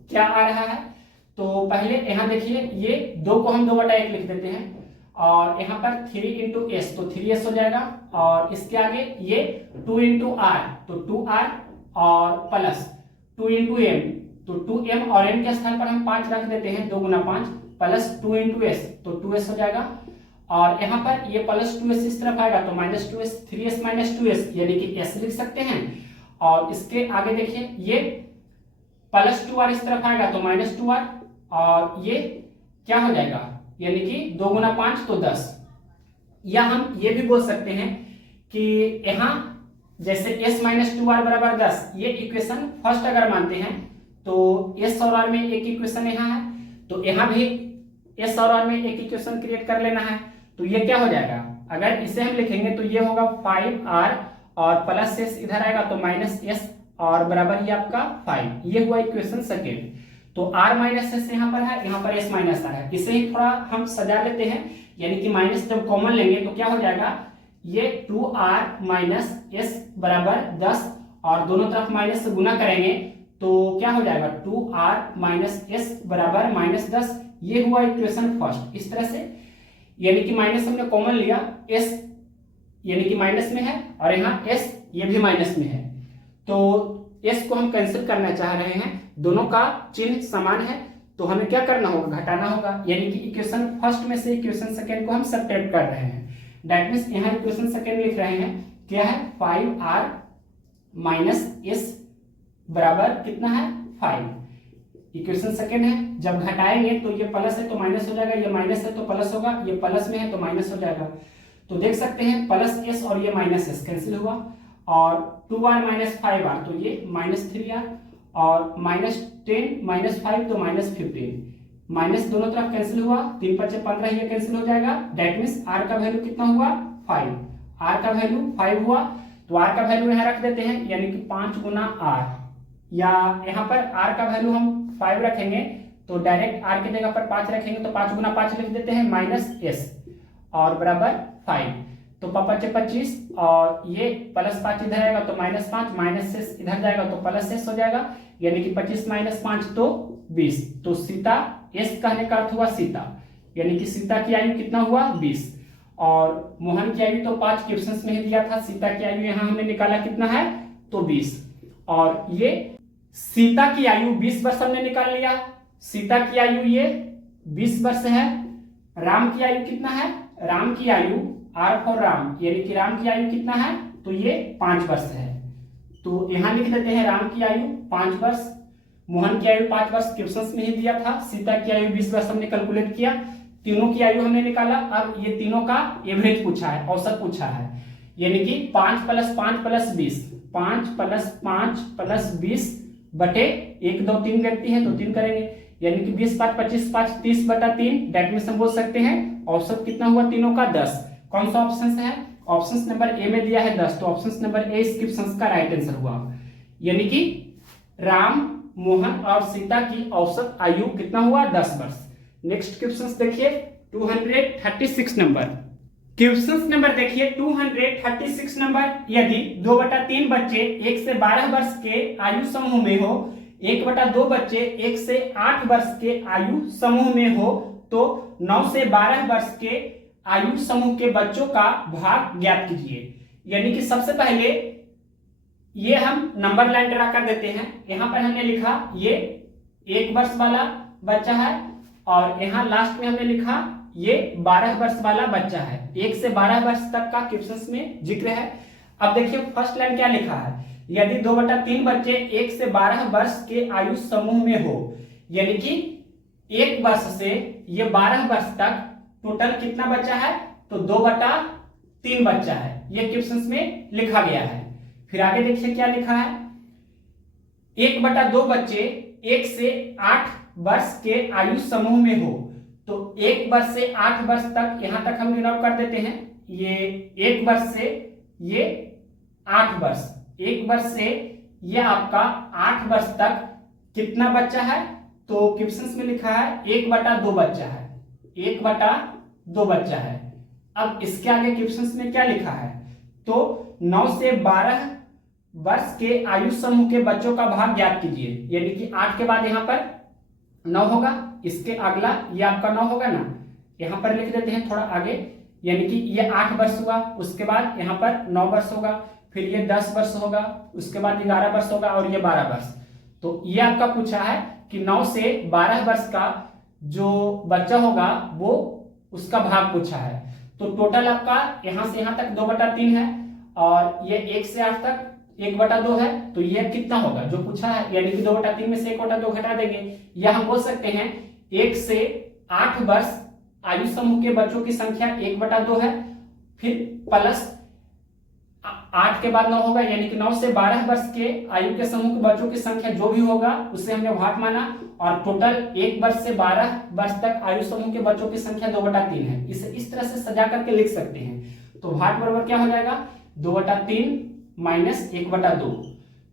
क्या आ रहा है। तो पहले यहाँ देखिए ये 2 को हम 2/1 लिख देते हैं, और यहाँ पर 3 × S, तो 3S हो जाएगा, और इसके आगे ये 2 × R, तो 2R, और प्लस 2 × M, तो 2M, और M के स्थान पर हम 5 रख देते हैं, 2 × 5, प्लस 2 × S, तो 2S हो जाएगा, और यहाँ पर ये +2S इस तरफ आएगा तो -2S, 3S - 2S यानी कि S लिख सकते हैं। और इसके आगे देखिए ये +2R इस तरफ आएगा तो -2R, और ये क्या हो जाएगा? यानी कि 2 × 5 तो 10। या हम ये भी बोल सकते हैं कि यहाँ जैसे s माइनस 2r बराबर 10, ये इक्वेशन फर्स्ट अगर मानते हैं तो s और r में एक इक्वेशन यहाँ है, तो यहाँ भी s और r में एक इक्वेशन क्रिएट कर लेना है। तो ये क्या हो जाएगा, अगर इसे हम लिखेंगे तो ये होगा 5r और प्लस s इधर आएगा तो माइनस s और बराबर ये आपका 5। ये हुआ इक्वेशन सेकेंड। तो r माइनस s यहाँ पर है, यहाँ पर s माइनस r है। इसे ही थोड़ा हम सजा लेते हैं, यानी कि माइनस जब कॉमन लेंगे तो क्या हो जाएगा, ये 2r माइनस s बराबर 10 और दोनों तरफ माइनस से गुना करेंगे तो क्या हो जाएगा 2r माइनस s बराबर माइनस 10। ये हुआ इक्वेशन फर्स्ट। इस तरह से यानी कि माइनस हमने कॉमन लिया, s यानी कि माइनस में है और यहाँ s ये भी माइनस में है, तो s को हम कैंसिल करना चाह रहे हैं, दोनों का चिन्ह समान है तो हमें क्या करना होगा, घटाना होगा। यानी कि इक्वेशन फर्स्ट में से इक्वेशन सेकेंड को हम सब्ट्रैक्ट कर रहे हैं। दैट मींस यहाँ इक्वेशन सेकेंड लिख रहे हैं, क्या है 5r माइनस s बराबर कितना है 5। इक्वेशन सेकेंड है, जब घटाएंगे तो ये प्लस है तो माइनस हो जाएगा, ये माइनस है तो प्लस होगा, ये प्लस में है तो माइनस हो जाएगा। तो देख सकते हैं प्लस s और ये माइनस s कैंसिल हुआ, और 2r माइनस 5r तो ये माइनस 3r, और माइनस 10 माइनस 5 तो माइनस 15। माइनस दोनों तरफ कैंसिल हुआ, 3 × 5 = 15, ये कैंसिल हो जाएगा। दैट मींस r का वैल्यू कितना हुआ 5, r का वैल्यू 5 हुआ। तो r का वैल्यू यहाँ रख देते हैं, यानी कि 5 × r, या यहाँ पर r का वैल्यू हम 5 रखेंगे तो डायरेक्ट r की जगह पर 5 रखेंगे तो 5 × 5 लिख देते हैं माइनस s और बराबर 5। तो 5 × 5 25 और ये प्लस 5 इधर आएगा तो माइनस 5, माइनस s इधर जाएगा तो प्लस s हो जाएगा, यानी कि 25 माइनस 5 तो 20। तो सीता s कहने का अर्थ हुआ सीता, यानी कि सीता की आयु कितना हुआ 20, और मोहन की आयु तो 5 क्वेश्चंस में ही दिया था, सीता की आयु यहाँ हमने निकाला कितना है तो 20। और ये सीता की आयु 20 वर्ष हमने निकाल लिया, सीता की आयु ये 20 वर्ष है। राम की आयु कितना है, राम की आयु R फॉर राम, यानी कि राम की आयु कितना है तो ये 5 वर्ष है। तो यहाँ लिख देते हैं राम की आयु 5 वर्ष, मोहन की आयु 5 वर्ष क्वेश्चंस में ही दिया था, सीता की आयु 20 वर्ष हमने कैलकुलेट किया, तीनों की आयु हमने निकाला। अब ये तीनों का एवरेज पूछा है, औसत पूछा है, यानी कि 5 + 5 + 20, 5 + 5 + 20 बटे 1 2 3 व्यक्ति है तो 3 करेंगे, यानी कि 20 5 25 5 30/3। दैट मींस हम बोल सकते हैं औसत कितना हुआ तीनों का 10। कौन सा ऑप्शन है, ऑप्शन नंबर ए में दिया है 10, तो ऑप्शन नंबर ए इस क्वेश्चन का राइट आंसर हुआ। यानी कि राम, मोहन और सीता की औसत आयु कितना हुआ 10 वर्ष। नेक्स्ट क्वेश्चन देखिए 236 नंबर। क्वेश्चन नंबर देखिए 236 नंबर, यदि 2/3 बच्चे 1 से 12 वर्ष के आयु समूह में हो, 1/2 बच्चे 1 से 8 वर्ष के आयु समूह में हो, तो 9 से 12 वर्ष के आयु समूह के बच्चों का भाग ज्ञात कीजिए। यानी कि सबसे पहले ये हम नंबर लाइन ड्रा कर देते हैं। यहां पर हमने लिखा ये 1 वर्ष वाला बच्चा है, और यहां लास्ट में हमने लिखा ये 12 वर्ष वाला बच्चा है। 1 से 12 वर्ष तक का क्वेश्चन में जिक्र है। अब देखिए फर्स्ट लाइन क्या लिखा है, यदि 2/3 बच्चे 1 से 12 वर्ष के आयु समूह में हो, यानी कि 1 वर्ष से ये 12 वर्ष तक टोटल कितना बच्चा है तो 2/3 बच्चा है, ये क्वेश्चन में लिखा गया है। फिर आगे देखिए क्या लिखा है, 1/2 बच्चे 1 से 8 वर्ष के आयु समूह में हो, तो 1 वर्ष से 8 वर्ष तक यहां तक हम डिनोट कर देते हैं। ये 1 वर्ष से ये 8 वर्ष, 1 वर्ष से ये आपका 8 वर्ष तक कितना बच्चा है, तो क्वेश्चन में लिखा है 1/2 बच्चा है, 1/2 बच्चा है। अब इसके आगे क्वेश्चन में क्या लिखा है, तो 9 से 12 वर्ष के आयु समूह के बच्चों का भाग ज्ञात कीजिए। यानी कि 8 के बाद यहाँ पर 9 होगा, इसके अगला ये आपका 9 होगा ना, यहाँ पर लिख देते हैं थोड़ा आगे, यानी कि ये 8 वर्ष हुआ, उसके बाद यहाँ पर 9 वर्ष होगा, फिर ये 10 वर्ष होगा, उसके बाद 11 वर्ष होगा और ये 12 वर्ष। तो ये आपका पूछा है कि 9 से 12 वर्ष का जो बच्चा होगा वो उसका भाग पूछा है। तो टोटल आपका यहां से यहां तक 2/3 है, और ये 1 से 8 तक 1/2 है, तो ये कितना होगा जो पूछा है, यानी कि 2/3 में से 1/2 घटा देंगे, या हम बोल सकते हैं 1 से 8 वर्ष आयु समूह के बच्चों की संख्या 1/2 है, फिर प्लस 8 के बाद 9 होगा, यानी कि 9 से 12 वर्ष के आयु के समूह के बच्चों की संख्या जो भी होगा उसे हमने भाट माना, और टोटल 1 वर्ष से 12 वर्ष तक आयु समूह के बच्चों की संख्या 2/3 है। इसे इस तरह से सजा करके लिख सकते हैं। तो भाट बराबर क्या हो जाएगा, 2/3 माइनस 1/2।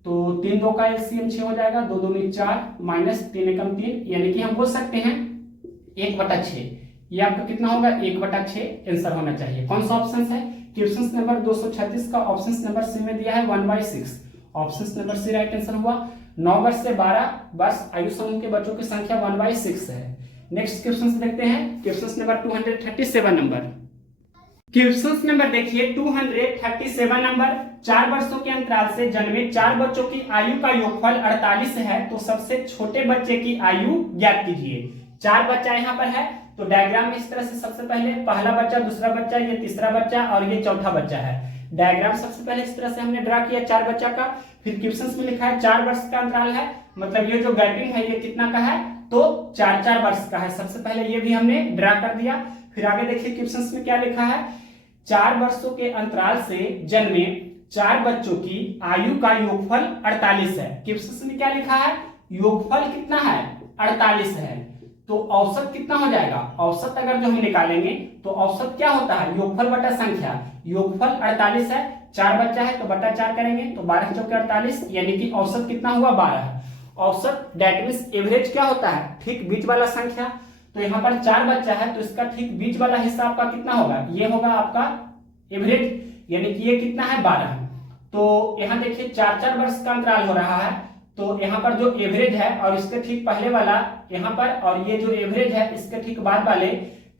तो 3 2 का एलसीएम 6 हो जाएगा, 2 दूनी 4 माइनस 3 एकम 3, यानी कि हम बोल सकते हैं 1/6। ये आपका कितना होगा, 1/6 आंसर होना चाहिए। कौन सा ऑप्शन है, क्वेश्चन नंबर 236 का ऑप्शन नंबर सी में दिया है 1/6। Option number C right answer हुआ। 9 वर्ष से 12 वर्ष आयु समूह के बच्चों की संख्या 1/6 है। नेक्स्ट क्वेश्चन देखते हैं, question number 237 number. Question number देखिए 237 नंबर। 4 वर्षों के अंतराल से जन्मे 4 बच्चों की आयु का योगफल 48 है, तो सबसे छोटे बच्चे की आयु ज्ञात कीजिए। 4 बच्चा यहाँ पर है, तो डायग्राम में इस तरह से सबसे पहले पहला बच्चा, दूसरा बच्चा, ये तीसरा बच्चा और ये चौथा बच्चा है। डायग्राम सबसे पहले इस तरह से हमने ड्रा किया 4 बच्चा का। फिर क्वेश्चन में लिखा है 4 वर्ष का अंतराल है, मतलब ये जो गैपिंग है ये कितना का है, तो 4 वर्ष का है। सबसे पहले ये भी हमने ड्रा कर दिया। फिर आगे देखिए क्वेश्चन में क्या लिखा है, 4 वर्षों के अंतराल से जन्मे 4 बच्चों की आयु का योगफल 48 है। क्वेश्चन में क्या लिखा है, योगफल कितना है, 48 है। तो औसत कितना हो जाएगा, औसत अगर जो हम निकालेंगे तो औसत क्या होता है, योगफल बटा संख्या। योगफल 48 है, 4 बच्चा है तो बटा 4 करेंगे, तो 12 चौके 48, यानी कि औसत कितना हुआ, 12। औसत दैट मींस एवरेज क्या होता है, ठीक बीच वाला संख्या। तो यहाँ पर 4 बच्चा है तो इसका ठीक बीच वाला हिस्सा आपका कितना होगा, ये होगा आपका एवरेज, यानी कि ये कितना है, 12। तो यहाँ देखिए 4 वर्ष का अंतराल हो रहा है, तो यहाँ पर जो एवरेज है और इसके ठीक पहले वाला यहाँ पर, और ये जो एवरेज है इसके ठीक बाद वाले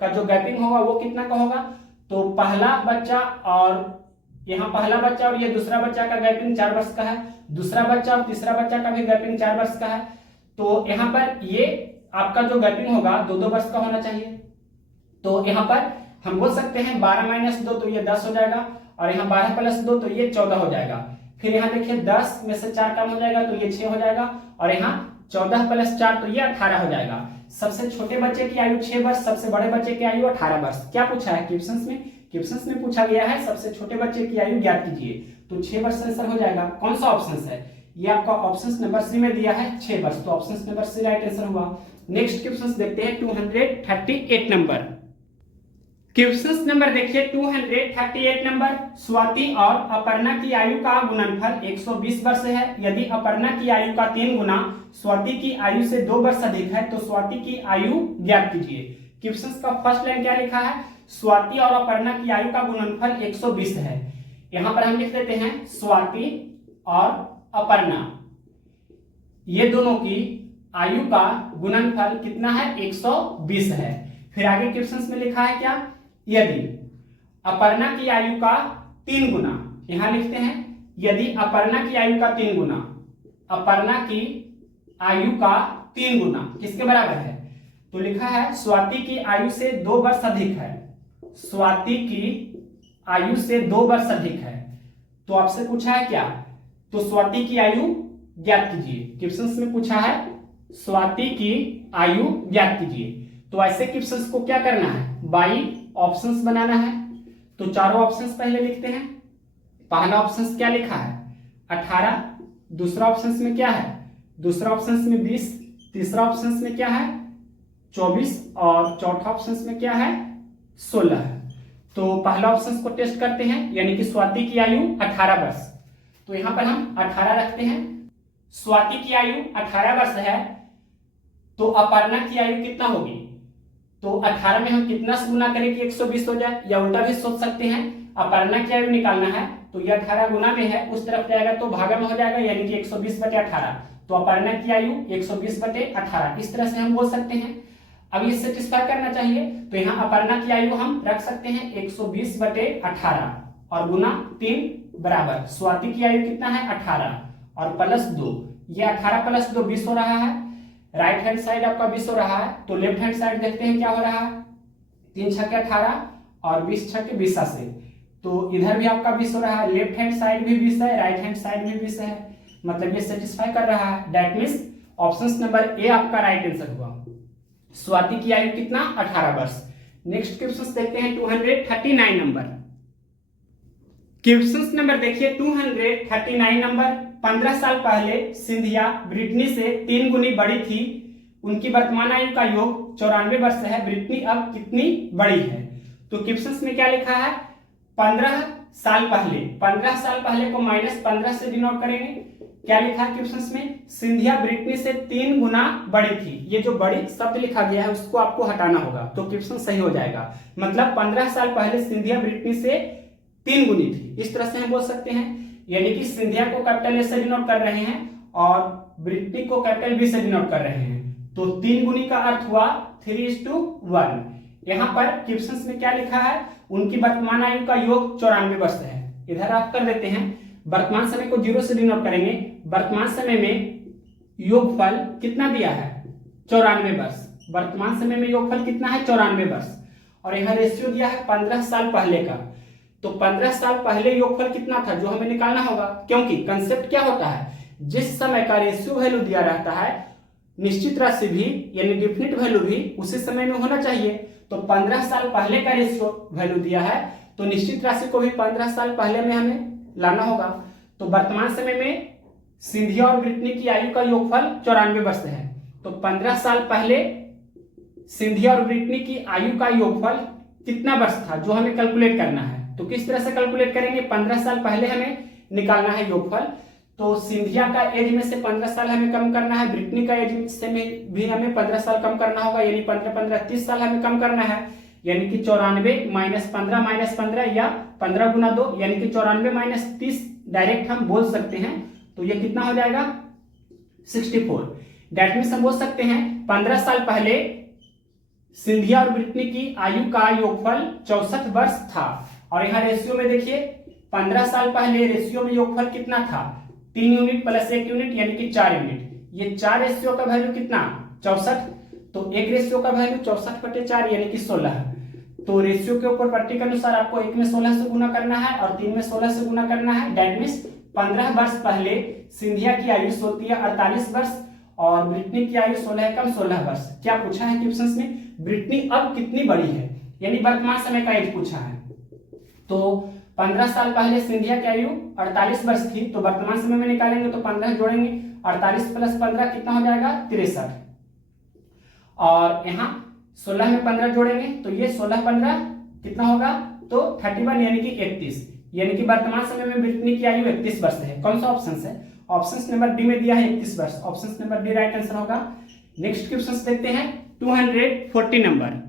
का जो गैपिंग होगा वो कितना का होगा, तो पहला बच्चा और यहाँ पहला बच्चा और ये दूसरा बच्चा का गैपिंग 4 वर्ष का है, दूसरा बच्चा और तीसरा बच्चा का भी गैपिंग 4 वर्ष का है। तो यहाँ पर ये आपका जो गैपिंग होगा 2-2 वर्ष का होना चाहिए। तो यहाँ पर हम बोल सकते हैं 12 - 2 तो ये 10 हो जाएगा, और यहाँ 12 + 2 तो ये 14 हो जाएगा। फिर यहाँ देखिए 10 में से 4 कम हो जाएगा तो ये 6 हो जाएगा, और यहाँ 14 + 4 तो ये 18 हो जाएगा। सबसे छोटे बच्चे की आयु 6 वर्ष, सबसे बड़े बच्चे की आयु 18 वर्ष। क्या पूछा है क्वेश्चन में, क्वेश्चन में पूछा गया है सबसे छोटे बच्चे की आयु ज्ञात कीजिए, तो 6 वर्ष आंसर हो जाएगा। कौन सा ऑप्शन है, ये आपका ऑप्शन नंबर सी में दिया है 6 वर्ष, तो option number C right answer हुआ। नेक्स्ट क्वेश्चन देखते हैं 238 नंबर। क्वेश्चन नंबर देखिए 238 नंबर। स्वाति और अपर्णा की आयु का गुणनफल 120 वर्ष है। यदि अपर्णा की आयु का 3 गुना स्वाति की आयु से 2 वर्ष अधिक है, तो स्वाति की आयु ज्ञात कीजिए। क्वेश्चन का फर्स्ट लाइन क्या लिखा है, स्वाति और अपर्णा की आयु का गुणनफल 120 है। यहां पर हम लिख देते हैं स्वाति और अपर्णा, ये दोनों की आयु का गुणनफल कितना है, 120 है। फिर आगे क्वेश्चन में लिखा है क्या, यदि अपर्णा की आयु का 3 गुना, यहां लिखते हैं यदि अपर्णा की आयु का 3 गुना, अपर्णा की आयु का 3 गुना किसके बराबर है, तो लिखा है स्वाति की आयु से 2 वर्ष अधिक है, स्वाति की आयु से 2 वर्ष अधिक है। तो आपसे पूछा है क्या, तो स्वाति की आयु ज्ञात कीजिए। क्वेश्चन में पूछा है स्वाति की आयु ज्ञात कीजिए। तो ऐसे क्वेश्चंस को क्या करना है, बाई ऑप्शंस बनाना है। तो चारों ऑप्शंस पहले लिखते हैं। पहला ऑप्शन क्या लिखा है 18, दूसरा ऑप्शन में क्या है, दूसरा ऑप्शन में 20, तीसरा ऑप्शन में क्या है 24, और चौथा ऑप्शन में क्या है 16 है। तो पहला ऑप्शन को टेस्ट करते हैं, यानी कि स्वाति की आयु 18 वर्ष। तो यहां पर हम 18 रखते हैं। स्वाति की आयु 18 वर्ष है, तो अपर्णा की आयु कितना होगी, तो 18 में हम कितना से गुना करें कि 120 हो जाए, या उल्टा भी सोच सकते हैं, अपर्णा की आयु निकालना है तो ये 18 गुना में है, उस तरफ जाएगा तो भागा में हो जाएगा, यानी कि 120/18। तो अपर्णा की आयु 120/18, इस तरह से हम बोल सकते हैं। अब ये सेटिस्फाई करना चाहिए, तो यहाँ अपर्णा की आयु हम रख सकते हैं 120/18 और गुना 3 बराबर स्वाति की आयु कितना है 18 और +2, ये 18 + 2 20 हो रहा है। राइट हैंड साइड आपका 20 हो रहा है, तो लेफ्ट हैंड साइड देखते हैं क्या हो रहा है, 3 × 18 और 20 × 20 से, तो इधर भी आपका 20 हो रहा है, लेफ्ट हैंड साइड भी 20 है, राइट हैंड साइड भी 20 है, मतलब ये सेटिस्फाई कर रहा है। That means option number A आपका राइट आंसर हुआ। स्वाति की आयु कितना 18 वर्ष। नेक्स्ट क्वेश्चन देखते हैं 239 नंबर। क्वेश्चन नंबर देखिए 239 नंबर। 15 साल पहले सिंधिया ब्रिटनी से 3 गुनी बड़ी थी। उनकी वर्तमान आयु का योग 94 वर्ष है। ब्रिटनी अब कितनी बड़ी है? तो क्वेश्चन में क्या लिखा है? 15 साल पहले, 15 साल पहले को -15 से डिनोट करेंगे। क्या लिखा है क्वेश्चन में? सिंधिया ब्रिटनी से 3 गुना बड़ी थी। ये जो बड़ी शब्द लिखा गया है उसको आपको हटाना होगा तो क्वेश्चन सही हो जाएगा। मतलब 15 साल पहले सिंधिया ब्रिटनी से 3 गुनी थी, इस तरह से हम बोल सकते हैं। यानी कि सिंधिया को कैपिटल ए से डिनोट कर रहे हैं और ब्रिटनी को कैपिटल बी से डिनोट कर रहे हैं। तो 3 गुनी का अर्थ हुआ 3:1। यहाँ पर क्वेश्चन में क्या लिखा है? उनकी वर्तमान आयु का योग 94 वर्ष है। इधर आप कर देते हैं, वर्तमान समय को 0 से डिनोट करेंगे। वर्तमान समय में योगफल कितना दिया है? 94 वर्ष। वर्तमान समय में योगफल कितना है? 94 वर्ष। और यहाँ रेशियो दिया है 15 साल पहले का। तो 15 साल पहले योगफल कितना था जो हमें निकालना होगा, क्योंकि कंसेप्ट क्या होता है, जिस समय का रेशियो वैल्यू दिया रहता है निश्चित राशि भी यानी डेफिनेट वैल्यू भी उसी समय में होना चाहिए। तो 15 साल पहले का रेशियो वैल्यू दिया है तो निश्चित राशि को भी 15 साल पहले में हमें लाना होगा। तो वर्तमान समय में सिंधिया और ब्रिटनी की आयु का योगफल 94 वर्ष है। तो 15 साल पहले सिंधिया और ब्रिटनी की आयु का योगफल कितना वर्ष था जो हमें कैलकुलेट करना है। तो किस तरह से कैलकुलेट करेंगे? 15 साल पहले हमें निकालना है योगफल। तो सिंधिया का एज में से 15 साल हमें कम करना है, ब्रिटनी का एज से भी हमें 15 साल कम करना होगा, यानी 15 30 साल हमें कम करना है। यानी कि 94 -15 -15 या 15 गुना 2 यानी कि 94 - 30 डायरेक्ट हम बोल सकते हैं। तो ये कितना हो जाएगा? 64। दैट मीन्स हम बोल सकते हैं 15 साल पहले सिंधिया और ब्रिटनी की आयु का योगफल 64 वर्ष था। और यहाँ रेशियो में देखिए 15 साल पहले रेशियो में योगफल कितना था? 3 यूनिट प्लस 1 यूनिट यानी कि 4 यूनिट। ये 4 रेशियो का वैल्यू कितना? 64। तो एक रेशियो का वैल्यू 64/4 यानी कि 16। तो रेशियो के ऊपर पट्टी के अनुसार आपको 1 में 16 से गुना करना है और 3 में 16 से गुना करना है। दैट मीन्स 15 वर्ष पहले सिंधिया की आयु होती है 48 वर्ष और ब्रिटनी की आयु 16 कम 16 वर्ष। क्या पूछा है क्वेश्चन में? ब्रिटनी अब कितनी बड़ी है, यानी वर्तमान समय का एज पूछा है। तो 15 साल पहले सिंधिया की आयु 48 वर्ष थी। तो वर्तमान समय में निकालेंगे तो 15 जोड़ेंगे, 48 + 15 कितना हो जाएगा? 63। और यहाँ 16 में 15 जोड़ेंगे तो ये 16 15 कितना होगा? तो 31 यानी कि 31। यानी कि वर्तमान समय में ब्रिटनी की आयु 31 वर्ष है। कौन सा ऑप्शन है? ऑप्शन नंबर डी में दिया है 31 वर्ष। Option number D right answer होगा। नेक्स्ट क्वेश्चन देखते हैं 240 नंबर।